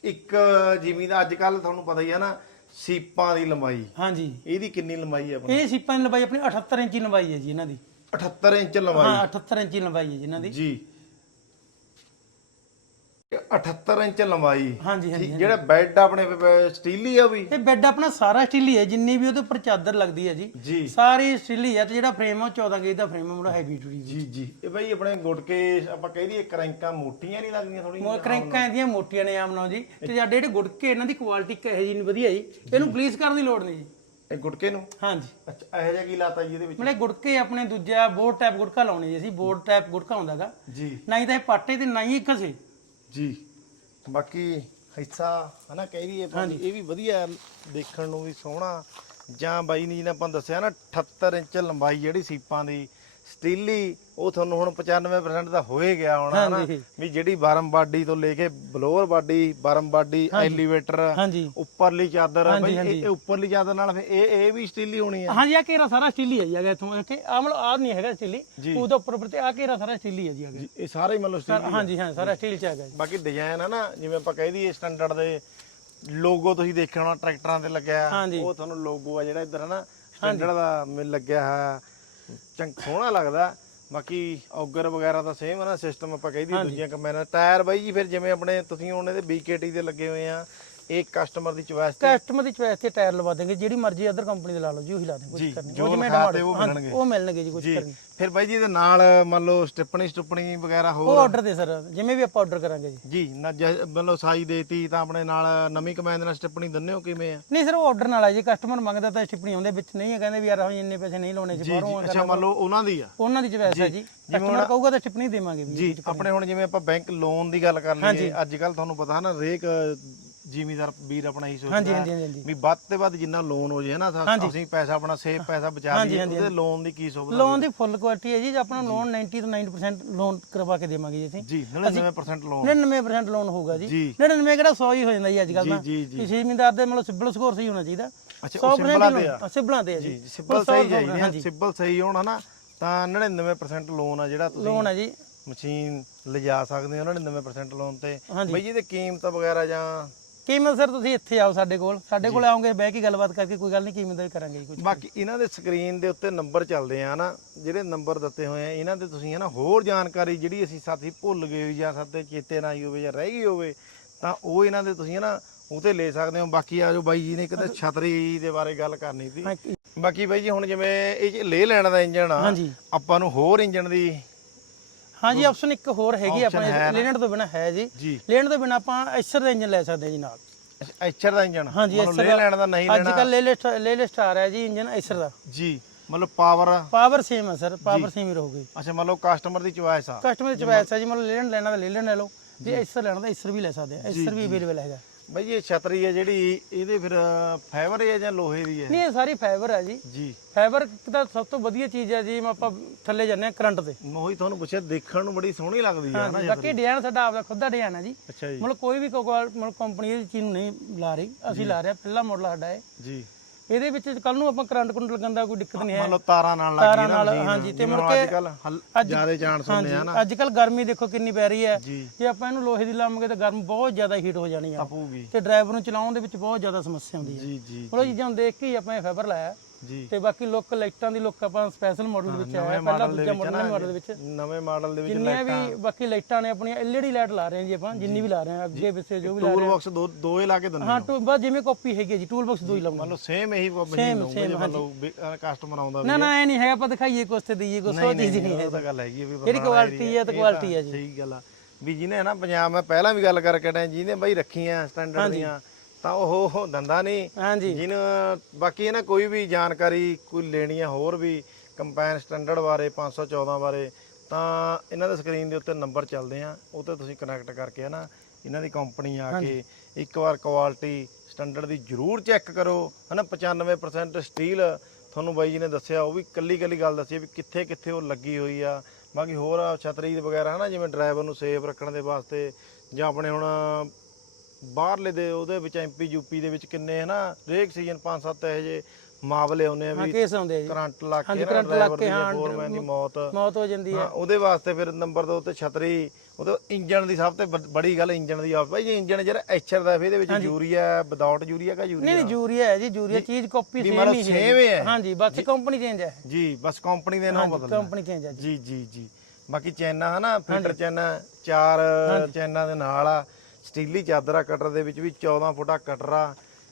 ਇੱਕ ਜਿਮੀ ਦਾ ਅੱਜ ਕੱਲ ਤੁਹਾਨੂੰ ਪਤਾ ਹੀ ਆ ਨਾ ਸੀਪਾਂ ਦੀ ਲੰਬਾਈ। ਹਾਂਜੀ। ਇਹਦੀ ਕਿੰਨੀ ਲੰਬਾਈ ਆ ਆਪਣੀ? ਇਹ ਸਿੱਪਾਂ ਦੀ ਲੰਬਾਈ ਆਪਣੀ 78 ਇੰਚੀ ਲੰਬਾਈ ਹੈ ਜੀ ਇਹਨਾਂ ਦੀ। 78 ਇੰਚ ਲੰਬਾਈ। ਹਾਂ 78 ਇੰਚੀ ਲੰਬਾਈ ਹੈ ਜੀ ਇਹਨਾਂ ਦੀ। ਜੀ। 78 ਇੰਚ ਲੰਬਾਈ। ਹਾਂਜੀ ਹਾਂਜੀ ਜਿਹੜਾ ਬੈੱਡ ਆਪਣੇ ਸਟੀਲੀ ਆ ਵੀ? ਇਹ ਬੈੱਡ ਆਪਣਾ ਸਾਰਾ ਸਟੀਲ ਹੀ ਜਿੰਨੀ ਵੀ ਉਹਦੇ ਉੱਪਰ ਚਾਦਰ ਲੱਗਦੀ ਹੈ ਜੀ। ਜੀ। ਸਾਰੀ ਸਟੀਲ ਹੀ ਤੇ ਜਿਹੜਾ ਫਰੇਮ ਆ ਉਹ 14 ਗੇਜ ਦਾ ਫਰੇਮ ਹੈ ਬੜਾ ਹੈਵੀ ਡਿਊਟੀ ਜੀ ਜੀ। ਇਹ ਬਈ ਆਪਣੇ ਗੁਟਕੇ ਆਪਾਂ ਕਹਿ ਦਈਏ ਕਰੈਂਕਾਂ ਮੋਟੀਆਂ ਨਹੀਂ ਲੱਗਦੀਆਂ ਥੋੜੀਆਂ ਕਰੈਂਕਾਂ ਇਹਦੀਆਂ ਮੋਟੀਆਂ ਨੇ ਆਮ ਨਾਲ ਜੀ। ਤੇ ਸਾਡੇ ਜਿਹੜੇ ਗੁੜਕੇ ਇਹਨਾਂ ਦੀ ਕੁਆਲਿਟੀ ਕਹੇ ਜੀ ਨਹੀਂ ਵਧੀਆ ਜੀ। ਇਹਨੂੰ ਪਲੀਸ ਕਰਨ ਦੀ ਲੋੜ ਨਹੀਂ ਜੀ। ਇਹ ਗੁਟਕੇ ਨੂੰ? ਹਾਂਜੀ। ਅੱਛਾ ਇਹੋ ਜਿਹਾ ਕੀ ਲਾਤਾ ਜੀ ਇਹਦੇ ਵਿੱਚ? ਮਤਲਬ ਗੁੜਕੇ ਆਪਣੇ ਦੂਜਾ ਬੋਰਡ ਟਾਈਪ ਗੁੜਕਾ ਲਾਉਣੇ ਜੀ ਅਸੀਂ ਬੋਰਡ ਟਾਈਪ ਗੁੜਕਾ ਹੁੰਦਾਗਾ ਜੀ। ਨਾ ਹੀ ਤਾਂ ਇਹ ਪਾਟੇ ਤੇ ਨਾ ਹੀ ਇਹ ਘਸੇ ਜੀ। ਬਾਕੀ ਹਿੱਸਾ ਹਨਾ ਕਹਿ ਵੀ ਇਹ ਵੀ ਵਧੀਆ ਦੇਖਣ ਨੂੰ ਵੀ ਸੋਹਣਾ। ਜਾਂ ਬਾਈ ਨੇ ਜਿਹਨੇ ਆਪਾਂ ਦੱਸਿਆ ਨਾ 78 ਇੰਚ ਲੰਬਾਈ ਜਿਹੜੀ ਸੀਪਾਂ ਦੀ ਸਟੀਲੀ ਉਹ ਤੁਹਾਨੂੰ ਹੁਣ 95% ਦਾ ਹੋਏ ਗਿਆ ਹੋਣਾ ਹਾਂਜੀ। ਵੀ ਜਿਹੜੀ ਬਾਰਮ ਬਾਡੀ ਤੋਂ ਲੈ ਕੇ ਬਲੋਰ ਬਾਡੀ ਬਾਰਮ ਬਾਡੀ ਐਲੀਵੇਟਰ ਹਾਂਜੀ। ਉੱਪਰਲੀ ਚਾਦਰ ਬਈ ਇਹ ਇਹ ਉੱਪਰਲੀ ਚਾਦਰ ਨਾਲ ਫਿਰ ਇਹ ਇਹ ਵੀ ਸਟੀਲੀ ਹੋਣੀ ਆ ਹਾਂਜੀ ਆ ਘੇਰਾ ਸਾਰਾ ਸਟੀਲ ਹੀ ਹੈ ਜੀ ਅਗਾ ਇਥੋਂ ਇੱਥੇ ਆ ਮਤਲਬ ਆ ਨਹੀਂ ਹੈਗਾ ਸਟੀਲ ਉਹਦੇ ਉੱਪਰ ਉੱਪਰ ਤੇ ਆ ਘੇਰਾ ਸਾਰਾ ਸਟੀਲ ਹੀ ਹੈ ਜੀ ਅਗਾ ਇਹ ਸਾਰੇ ਹੀ ਮਤਲਬ ਸਟੀਲ ਹਾਂਜੀ ਹਾਂ ਸਾਰਾ ਸਟੀਲ ਚ ਹੈਗਾ ਜੀ। ਬਾਕੀ ਡਿਜ਼ਾਈਨ ਹੈ ਨਾ ਜਿਵੇਂ ਆਪਾਂ ਕਹਿ ਦਈਏ ਸਟੈਂਡਰਡ ਦੇ ਲੋਗੋ ਤੁਸੀਂ ਦੇਖਿਆ ਹੋਣਾ ਟਰੈਕਟਰਾਂ ਤੇ ਲੱਗਿਆ ਹਾਂਜੀ। ਉਹ ਤੁਹਾਨੂੰ ਲੋਗੋ ਆ ਜਿਹੜਾ ਇੱਧਰ ਹੈ ਨਾ ਸਟੈਂਡਰਡ ਦਾ ਮਿਲ ਲੱਗਿਆ ਹੈ। ਚੰਗ ਸੋਹਣਾ ਲੱਗਦਾ। ਬਾਕੀ ਔਗਰ ਵਗੈਰਾ ਦਾ ਸੇਮ ਹੈ ਨਾ ਸਿਸਟਮ ਆਪਾਂ ਕਹਿ ਦਈਏ ਦੂਜੀਆਂ ਕੰਪਨੀਆਂ ਟਾਇਰ ਬਾਈ ਜੀ ਫਿਰ ਜਿਵੇਂ ਆਪਣੇ ਤੁਸੀਂ ਹੁਣ ਇਹਦੇ BKT ਦੇ ਲੱਗੇ ਹੋਏ ਆ ਇਹ ਕਸਟਮਰ ਦੀ ਚੁਆਇਸ ਤੇ ਕਸਟਮਰ ਦੀ ਚੋਇਸ ਤੇ ਟਾਇਰ ਲਵਾ ਦੇਂਗੇ ਜਿਹੜੀ ਮਰਜ਼ੀ ਅਦਰ ਕੰਪਨੀ ਦੇ ਲਾ ਲਓ ਜੀ ਉਹੀ ਲਾ ਦੇਂਗੇ ਜੀ, ਕੁਝ ਕਰਨੀ ਜੋ ਜਿਵੇਂ ਲਿਖਾ ਤੇ ਉਹ ਮਿਲਣਗੇ। ਉਹ ਮਿਲਣਗੇ ਜੀ ਕੁਝ ਜੀ ਕਰਨੀ। ਫਿਰ ਬਾਈ ਜੀ ਇਹਦੇ ਨਾਲ ਮੰਨ ਲਓ ਸਟਿੱਪਣੀ ਸਟੁੱਪਣੀ ਵਗੈਰਾ ਉਹ ਹੋਰ ਆਰਡਰ ਦੇ ਸਰ ਜਿਵੇਂ ਵੀ ਆਪਾਂ ਆਰਡਰ ਕਰਾਂਗੇ ਜੀ। ਜੀ ਨਾ ਜ- ਮੰਨ ਲਓ ਸਾਈ ਦੇਤੀ ਤਾਂ ਆਪਣੇ ਨਾਲ ਨਵੀਂ ਕਮਾਂਡ ਨਾਲ ਸਟਿੱਪਣੀ ਦਿੰਦੇ ਹੋ ਕਿਵੇਂ ਆ? ਨਹੀਂ ਸਰ ਉਹ ਆਰਡਰ ਨਾਲ ਆ ਜੀ ਕਸਟਮਰ ਮੰਗਦਾ ਤਾਂ ਟਿੱਪਣੀ ਆਉਂਦੇ ਵਿੱਚ ਨਹੀਂ ਹੈ ਕਹਿੰਦੇ ਵੀ ਯਾਰ ਅਸੀਂ ਇੰਨੇ ਪੈਸੇ ਨਹੀਂ ਲਾਉਣੇ ਸੀ ਬਾਹਰੋਂ ਅੱਛਾ ਮੰਨ ਲਓ ਉਹਨਾਂ ਦੀ ਆ। ਉਹਨਾਂ ਦੀ ਚੋਇਸ ਹੈ ਜੀ ਕਸਟਮਰ ਕਹੂਗਾ ਤਾਂ ਟਿੱਪਣੀ ਦੇਵਾਂਗੇ ਜੀ ਆਪਣੇ ਹੁਣ ਜਿਵੇਂ ਆਪਾਂ ਬੈਂਕ ਲੋਨ ਦੀ ਗੱਲ ਕਰ ਲਈਏ ਅੱਜ ਕੱਲ ਤੁਹਾਨੂੰ ਪਤਾ ਨਾ ਰੇਕ ਜ਼ਿਮੀਦਾਰ ਵੀਰ ਆਪਣਾ ਹੀ ਹਾਂਜੀ ਸੋਚਦਾ ਹਾਂਜੀ ਹਾਂਜੀ। ਵੀ ਵੱਧ ਤੇ ਵੱਧ ਜਿੰਨਾ ਲੋਨ ਹੋ ਜੇ ਨਾ ਤਾਂ ਅਸੀਂ ਪੈਸਾ ਆਪਣਾ ਸੇਫ ਪੈਸਾ ਬਚਾ ਲਈਏ ਉਹਦੇ ਲੋਨ ਦੀ ਕੀ ਸੁਵਿਧਾ ਲੋਨ ਦੀ ਫੁੱਲ ਕੁਆਲਿਟੀ ਹੈ ਜੀ ਜੇ ਆਪਣਾ ਲੋਨ 90 ਤੋਂ 90% ਲੋਨ ਕਰਵਾ ਕੇ ਦੇਵਾਂਗੇ ਜੀ ਅਸੀਂ। ਜੀ 99% ਲੋਨ 99% ਲੋਨ ਹੋਊਗਾ ਜੀ। ਜੀ। 99 ਕਿਹੜਾ 100 ਹੀ ਹੋ ਜਾਂਦਾ ਜੀ ਅੱਜ ਕੱਲ ਤਾਂ ਜੀ ਜੀ। ਕਿਸੇ ਜ਼ਿਮੀਂਦਾਰ ਦੇ ਮਤਲਬ ਸਿਬਲ ਸਕੋਰ ਸਹੀ ਹੋਣਾ ਚਾਹੀਦਾ। ਅੱਛਾ ਉਹ ਸਿੰਬਲਾਂ ਤੇ ਆ। ਸਿਬਲਾਂ ਤੇ ਆ ਜੀ। ਜੀ ਸਿਬਲ ਸਹੀ ਸਿਬਲ ਹੋਣਾ ਨਾ ਤਾਂ 99% ਲੋਨ ਆ ਜਿਹੜਾ ਤੁਸੀਂ ਲੋਨ ਹੈ ਜੀ। ਮਸ਼ੀਨ ਲਿਜਾ ਸਕਦੇ ਹੋ 99% ਲੋਨ ਤੇ। ਹਾਂਜੀ। ਬਈ ਇਹਦੇ ਕੀਮਤ ਵਗੈਰਾ ਜਾਂ ਕੀਮਤ ਸਰ ਤੁਸੀਂ ਇੱਥੇ ਆਓ ਸਾਡੇ ਕੋਲ? ਸਾਡੇ ਕੋਲ ਆਓਗੇ ਬਹਿ ਕੇ ਗੱਲਬਾਤ ਕਰਕੇ ਕੋਈ ਗੱਲ ਨਹੀਂ ਕੀਮਤ ਦਾ ਵੀ ਕਰਾਂਗੇ ਜੀ ਕੁਝ ਬਾਕੀ ਇਹਨਾਂ ਦੇ ਸਕਰੀਨ ਦੇ ਉੱਤੇ ਨੰਬਰ ਚੱਲਦੇ ਆ ਨਾ ਜਿਹੜੇ ਨੰਬਰ ਦਿੱਤੇ ਹੋਏ ਆ ਇਹਨਾਂ ਤੇ ਤੁਸੀਂ ਹਨਾ ਹੋਰ ਜਾਣਕਾਰੀ ਜਿਹੜੀ ਅਸੀਂ ਸਾਥੀ ਭੁੱਲ ਗਏ ਹੋਈ ਜਾਂ ਸਾਡੇ ਚੇਤੇ ਨਾ ਆਈ ਹੋਵੇ ਜਾਂ ਰਹਿ ਗਈ ਹੋਵੇ ਤਾਂ ਉਹ ਇਹਨਾਂ ਦੇ ਤੁਸੀਂ ਹਨਾ ਉਹ ਤੇ ਲੈ ਸਕਦੇ ਹੋ। ਬਾਕੀ ਆਜੋ ਬਾਈ ਜੀ ਨੇ ਕਿਤੇ ਛਤਰੀ ਦੇ ਬਾਰੇ ਗੱਲ ਕਰਨੀ ਸੀ। ਹਾਂ, ਬਾਕੀ ਬਾਈ ਜੀ ਹੁਣ ਜਿਵੇਂ ਇਹ ਲੈ ਲੈਣ ਦਾ ਇੰਜਣ ਆ ਆਪਾਂ ਨੂੰ ਹੋਰ ਇੰਜਣ ਦੀ ਹਾਂਜੀ ਆਪਸ਼ਨ ਇੱਕ ਹੋਰ ਹੈਗੀ ਆਪਣੇ ਲੈਣ ਤੋਂ ਬਿਨਾ ਹੈ ਜੀ। ਲੈਣ ਤੋਂ ਬਿਨਾ ਆਪਾਂ ਐਸਰ ਦਾ ਇੰਜਨ ਲੈ ਸਕਦੇ ਜੀ ਨਾਲ। ਐਚਰ ਦਾ ਇੰਜਣ ਹਾਂਜੀ ਮਤਲਬ ਲੈ ਲੈਣ ਦਾ ਨਹੀਂ ਅੱਜ ਲੈਣਾ। ਕੱਲ ਲੈ ਲਿਸਟ ਲੈ ਲਿਸਟ ਆ ਰਿਹਾ ਜੀ ਇੰਜਨ ਐਸਰ ਦਾ। ਜੀ ਮਤਲਬ ਪਾਵਰ ਪਾਵਰ ਸੇਮ ਹੈ ਸਰ ਪਾਵਰ ਸੇਮ ਹੀ ਰਹੂਗੀ। ਅੱਛਾ ਮਤਲਬ ਕਸਟਮਰ ਦੀ ਚੁਆਇਸ ਆ। ਕਸਟਮਰ ਦੀ ਚੋਇਸ ਹੈ ਜੀ ਮਤਲਬ ਲੈਣ ਲੈਣਾ ਤਾਂ ਲੈ ਲੈਣ ਲੈ ਲਓ। ਜੇ ਐਸਰ ਲੈਣਾ ਤਾਂ ਐਸਰ ਵੀ ਲੈ ਸਕਦੇ ਆ। ਐਸਰ ਵੀ ਅਵੇਲੇਬਲ ਹੈਗਾ। ਬਈ ਇਹ ਛਤਰੀ ਹੈ ਜਿਹੜੀ ਇਹਦੇ ਫਿਰ ਫਾਈਬਰ ਹੈ ਜਾਂ ਲੋਹੇ ਦੀ ਹੈ? ਨਹੀਂ ਇਹ ਸਾਰੀ ਫਾਈਬਰ ਹੈ ਜੀ। ਜੀ। ਫਾਈਬਰ ਤਾਂ ਸਭ ਤੋਂ ਵਧੀਆ ਚੀਜ਼ ਹੈ ਜੀ ਮੈਂ ਆਪਾਂ ਥੱਲੇ ਜਾਂਦੇ ਆ ਕਰੰਟ ਤੇ। ਮੈਂ ਉਹੀ ਤੁਹਾਨੂੰ ਪੁੱਛਿਆ ਦੇਖਣ ਨੂੰ ਬੜੀ ਸੋਹਣੀ ਲੱਗਦੀ ਹੈ ਨਾ ਬਾਕੀ ਡਿਜ਼ਾਈਨ ਸਾਡਾ ਆਪਦਾ ਖੁਦ ਦਾ ਡਿਜ਼ਾਈਨ ਹੈ ਜੀ। ਅੱਛਾ ਜੀ। ਮਤਲਬ ਕੋਈ ਵੀ ਕੋਲ ਮਤਲਬ ਕੰਪਨੀ ਇਹ ਚੀਜ਼ ਨੂੰ ਨਹੀਂ ਲਾ ਰਹੀ ਅਸੀਂ ਲਾ ਰਹੇ ਪਹਿਲਾ ਮਾਡਲ ਸਾਡਾ ਹੈ ਜੀ। ਇਹਦੇ ਵਿੱਚ ਕੱਲ ਨੂੰ ਆਪਾਂ ਕਰੰਟ ਕੁੰਟ ਲੱਗਣ ਦਾ ਕੋਈ ਦਿੱਕਤ ਨਹੀਂ ਹੈ। ਮਤਲਬ ਤਾਰਾਂ ਨਾਲ ਲੱਗ ਤਾਰਾਂ ਨਾਲ, ਹਾਂਜੀ, ਤੇ ਮੁੜ ਕੇ ਅੱਜ ਕੱਲ ਜ਼ਿਆਦਾ ਚਾਂਸ ਹੁੰਦੇ ਆ ਨਾ। ਅੱਜ ਕੱਲ ਗਰਮੀ ਦੇਖੋ ਕਿੰਨੀ ਪੈ ਰਹੀ ਹੈ। ਜੀ। ਆਪਾਂ ਇਹਨੂੰ ਲੋਹੇ ਦੀ ਲਾਵਾਂਗੇ ਤਾਂ ਗਰਮ ਬਹੁਤ ਜ਼ਿਆਦਾ ਹੀਟ ਹੋ ਜਾਣੀ ਆ। ਤੇ ਡਰਾਈਵਰ ਨੂੰ ਚਲਾਉਣ ਦੇ ਵਿੱਚ ਬਹੁਤ ਜ਼ਿਆਦਾ ਸਮੱਸਿਆ ਆਉਂਦੀ ਹੈ। ਜੀ ਜੀ ਉਹ ਚੀਜ਼ਾਂ ਦੇਖ ਕੇ ਹੀ ਆਪਾਂ ਇਹ ਫਾਈਬਰ ਲਾਇਆ। ਤੇ ਬਾਕੀ ਲੁੱਕ ਲਾਈਟਾਂ ਦੀ ਲੁੱਕ ਆਪਾਂ ਸਪੈਸ਼ਲ ਮਾਡਲ ਵਿੱਚ ਆਇਆ। ਪਹਿਲਾਂ ਦੂਜਾ ਮਾਡਲ ਨਵੇਂ ਮਾਡਲ ਦੇ ਵਿੱਚ। ਨਵੇਂ ਮਾਡਲ ਦੇ ਵਿੱਚ ਜਿੰਨੀਆਂ ਵੀ ਬਾਕੀ ਲਾਈਟਾਂ ਨੇ ਆਪਣੀਆਂ ਐਲਈਡੀ ਲਾਈਟ ਲਾ ਰਹੇ ਹਾਂ ਜੀ ਆਪਾਂ ਜਿੰਨੀ ਵੀ ਲਾ ਰਹੇ ਹਾਂ ਅੱਗੇ ਪਿੱਛੇ ਜੋ ਵੀ ਲਾ ਟੂਲ ਬਾਕਸ ਦੋ ਦੋ ਹੀ ਲਾ ਕੇ ਦਿੰਦੇ ਹਾਂ ਟੂ ਬਸ ਜਿਵੇਂ ਕਾਪੀ ਹੈਗੀ ਹੈ ਜੀ ਟੂਲ ਬਾਕਸ ਦੋ ਹੀ ਲਾਉਂਗਾ। ਮੰਨ ਲਓ ਸੇਮ ਇਹੀ ਮਸ਼ੀਨ ਹੋਊਗੀ ਜੇ ਮੰਨ ਲਓ ਕਸਟਮਰ ਆਉਂਦਾ ਵੀ ਨਾ ਨਾ ਐ ਨਹੀਂ ਹੈਗਾ ਆਪਾਂ ਦਿਖਾਈਏ ਕੁਛ ਤੇ ਦਈਏ ਕੁਛ ਉਹ ਚੀਜ਼ ਨਹੀਂ ਹੈ ਤਾਂ ਗੱਲ ਹੈਗੀ ਵੀ ਜਿਹੜੀ ਕੁਆਲਿਟੀ ਹੈ ਤੇ ਇਹ ਕੁਆਲਿਟੀ ਹੈ ਜੀ। ਸਹੀ ਗੱਲ ਆ। ਵੀ ਜਿਹਨੇ ਨਾ ਪੰਜਾਬ ਮੈਂ ਪਹਿਲਾਂ ਵੀ ਗੱਲ ਕਰਕੇ ਟਾਂ ਜਿਹਨੇ ਬਾਈ ਰੱਖੀਆਂ ਸਟੈਂਡਰਡ ਦੀਆਂ ਤਾਂ ਉਹ ਉਹ ਦੰਦਾ ਨਹੀਂ। ਹਾਂਜੀ। ਜਿਹਨੂੰ ਬਾਕੀ ਇਹ ਨਾ ਕੋਈ ਵੀ ਜਾਣਕਾਰੀ ਕੋਈ ਲੈਣੀ ਆ ਹੋਰ ਵੀ ਕੰਪੈਨ ਸਟੈਂਡਰਡ ਬਾਰੇ 514 ਬਾਰੇ ਤਾਂ ਇਹਨਾਂ ਦੇ ਸਕਰੀਨ ਦੇ ਉੱਤੇ ਨੰਬਰ ਚੱਲਦੇ ਆ। ਉਹ ਤੇ ਤੁਸੀਂ ਕਨੈਕਟ ਕਰਕੇ ਹਨਾ ਇਹਨਾਂ ਦੀ ਕੰਪਨੀ ਆ ਕੇ ਇੱਕ ਵਾਰ ਕੁਆਲਿਟੀ ਸਟੈਂਡਰਡ ਦੀ ਜ਼ਰੂਰ ਚੈੱਕ ਕਰੋ। ਹਨਾ 95% ਸਟੀਲ ਤੁਹਾਨੂੰ ਬਾਈ ਜੀ ਨੇ ਦੱਸਿਆ ਉਹ ਵੀ ਕੱਲੀ ਕੱਲੀ ਗੱਲ ਦੱਸੀ ਵੀ ਕਿੱਥੇ ਕਿੱਥੇ ਉਹ ਲੱਗੀ ਹੋਈ ਆ। ਬਾਕੀ ਹੋਰ ਛਤਰੀ ਵਗੈਰਾ ਹਨਾ ਜਿਵੇਂ ਡਰਾਈਵਰ ਨੂੰ ਸੇਫ ਰੱਖਣ ਦੇ ਵਾਸਤੇ ਜਾਂ ਆਪਣੇ ਹੁਣ ਬਾਹਰਲੇ ਦੇ ਉਹਦੇ ਵਿੱਚ ਐਮਪੀ ਯੂਪੀ ਦੇ ਵਿੱਚ ਕਿੰਨੇ ਹਨਾ ਰੇਕ ਸੀਜ਼ਨ 5-7 ਇਹੋ ਜਿਹੇ ਮਾਮਲੇ ਆਉਂਦੇ ਆ ਹਾਂ ਵੀ ਕੇਸ ਆਉਂਦੇ ਆ ਜੀ। ਕਰੰਟ ਲੱਗ ਕੇ ਹਾਂਜੀ, ਕਰੰਟ ਲੱਗ ਕੇ, ਹਾਂ, ਫੋਰਮੈਨ ਦੀ ਮੌਤ। ਮੌਤ ਹੋ ਜਾਂਦੀ ਹੈ ਹਾਂ ਉਹਦੇ ਵਾਸਤੇ ਫਿਰ ਨੰਬਰ ਦੋ ਤੇ ਛਤਰੀ ਉਹਦੇ ਇੰਜਨ ਦੀ ਸਭ ਤੋਂ ਬੜੀ ਗੱਲ ਇੰਜਨ ਦੀ ਆ ਭਾਈ ਜੇ ਇੰਜਨ ਜਿਹੜਾ ਐਚਰ ਦਾ ਫਿਰ ਇਹਦੇ ਵਿੱਚ ਯੂਰੀਆ ਵਿਦਆਊਟ ਯੂਰੀਆ ਕਾ ਨਹੀਂ ਯੂਰੀਆ? ਨਹੀਂ ਯੂਰੀਆ ਹੈ ਜੀ ਯੂਰੀਆ ਚੀਜ਼ ਕਾਪੀ ਵੀ ਸੇਮ ਮਤਲਬ ਹੀ same ਹੀ ਹੈ। ਹਾਂਜੀ ਬਸ ਕੰਪਨੀ ਚੇਂਜ ਹੈ। ਜੀ ਬਸ ਕੰਪਨੀ ਦੇ ਨਾਮ ਬਦਲਣਾ। ਕੰਪਨੀ ਚੇਂਜ ਹੈ ਜੀ। ਜੀ ਜੀ ਜੀ। ਬਾਕੀ ਚੈਨਾ ਹਨਾ ਫਿਲਟਰ ਚੈਨਾ ਚਾਰ ਚੈਨਾ ਦੇ ਨਾਲ ਆ। ਸਟੀਲੀ ਚਾਦਰਾ ਕਟਰ ਦੇ ਵਿੱਚ ਵੀ 14 ਫੁੱਟਾ ਕਟਰ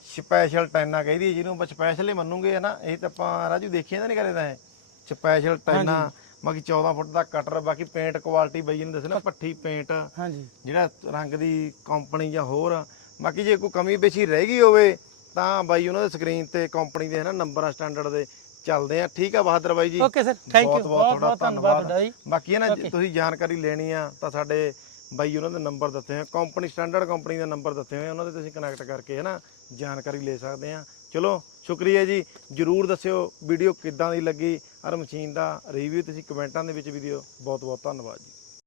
ਸਪੈਸ਼ਲ ਟੈਨਾ ਕਹਿੰਦੀ ਜਿਹਨੂੰ ਆਪਾਂ ਸਪੈਸ਼ਲ ਹੀ ਮੰਨੂਗੇ ਹਨਾ ਇਹ ਤਾਂ ਆਪਾਂ ਰਾਜੂ ਦੇਖਿਆ ਤਾਂ ਨਹੀਂ ਕਰੇ ਤਾਂ ਸਪੈਸ਼ਲ ਟੈਨਾ ਬਾਕੀ 14 ਫੁੱਟ ਦਾ ਕਟਰ ਬਾਕੀ ਪੇਂਟ ਕੁਆਲਿਟੀ ਬਈ ਨੇ ਦੱਸਣਾ ਪੱਠੀ ਪੇਂਟ ਹਾਂਜੀ। ਜਿਹੜਾ ਰੰਗ ਦੀ ਕੰਪਨੀ ਜਾਂ ਹੋਰ ਬਾਕੀ ਜੇ ਕੋਈ ਕਮੀ ਪੇਸ਼ੀ ਰਹਿ ਗਈ ਹੋਵੇ ਤਾਂ ਬਾਈ ਉਹਨਾਂ ਦੇ ਸਕਰੀਨ ਤੇ ਕੰਪਨੀ ਦੇ ਹਨਾ ਨੰਬਰ ਸਟੈਂਡਰਡ ਦੇ ਚੱਲਦੇ ਆ। ਠੀਕ ਆ ਬਹਾਦਰ ਬਾਈ ਜੀ। ਓਕੇ ਸਰ ਥੈਂਕ ਯੂ ਬਹੁਤ ਬਹੁਤ ਤੁਹਾਡਾ ਧੰਨਵਾਦ ਬਾਕੀ ਨਾ ਤੁਸੀਂ ਜਾਣਕਾਰੀ ਲੈਣੀ ਆ ਤਾਂ ਸਾਡੇ ਬਾਈ ਉਹਨਾਂ ਦੇ ਨੰਬਰ ਦਿੱਤੇ ਹੋਏ ਕੰਪਨੀ ਸਟੈਂਡਰਡ ਕੰਪਨੀ ਦੇ ਨੰਬਰ ਦਿੱਤੇ ਹੋਏ ਉਹਨਾਂ ਦੇ ਤੁਸੀਂ ਕਨੈਕਟ ਕਰਕੇ ਹੈ ਨਾ ਜਾਣਕਾਰੀ ਲੈ ਸਕਦੇ ਆ। ਚਲੋ, ਸ਼ੁਕਰੀਆ ਜੀ। ਜਰੂਰ ਦੱਸਿਓ ਵੀਡੀਓ ਕਿੱਦਾਂ ਦੀ ਲੱਗੀ। ਹਰ ਮਸ਼ੀਨ ਦਾ ਰਿਵਿਊ ਤੁਸੀਂ ਕਮੈਂਟਾਂ ਦੇ ਵਿੱਚ ਵੀ ਦਿਓ। ਬਹੁਤ ਬਹੁਤ ਧੰਨਵਾਦ ਜੀ।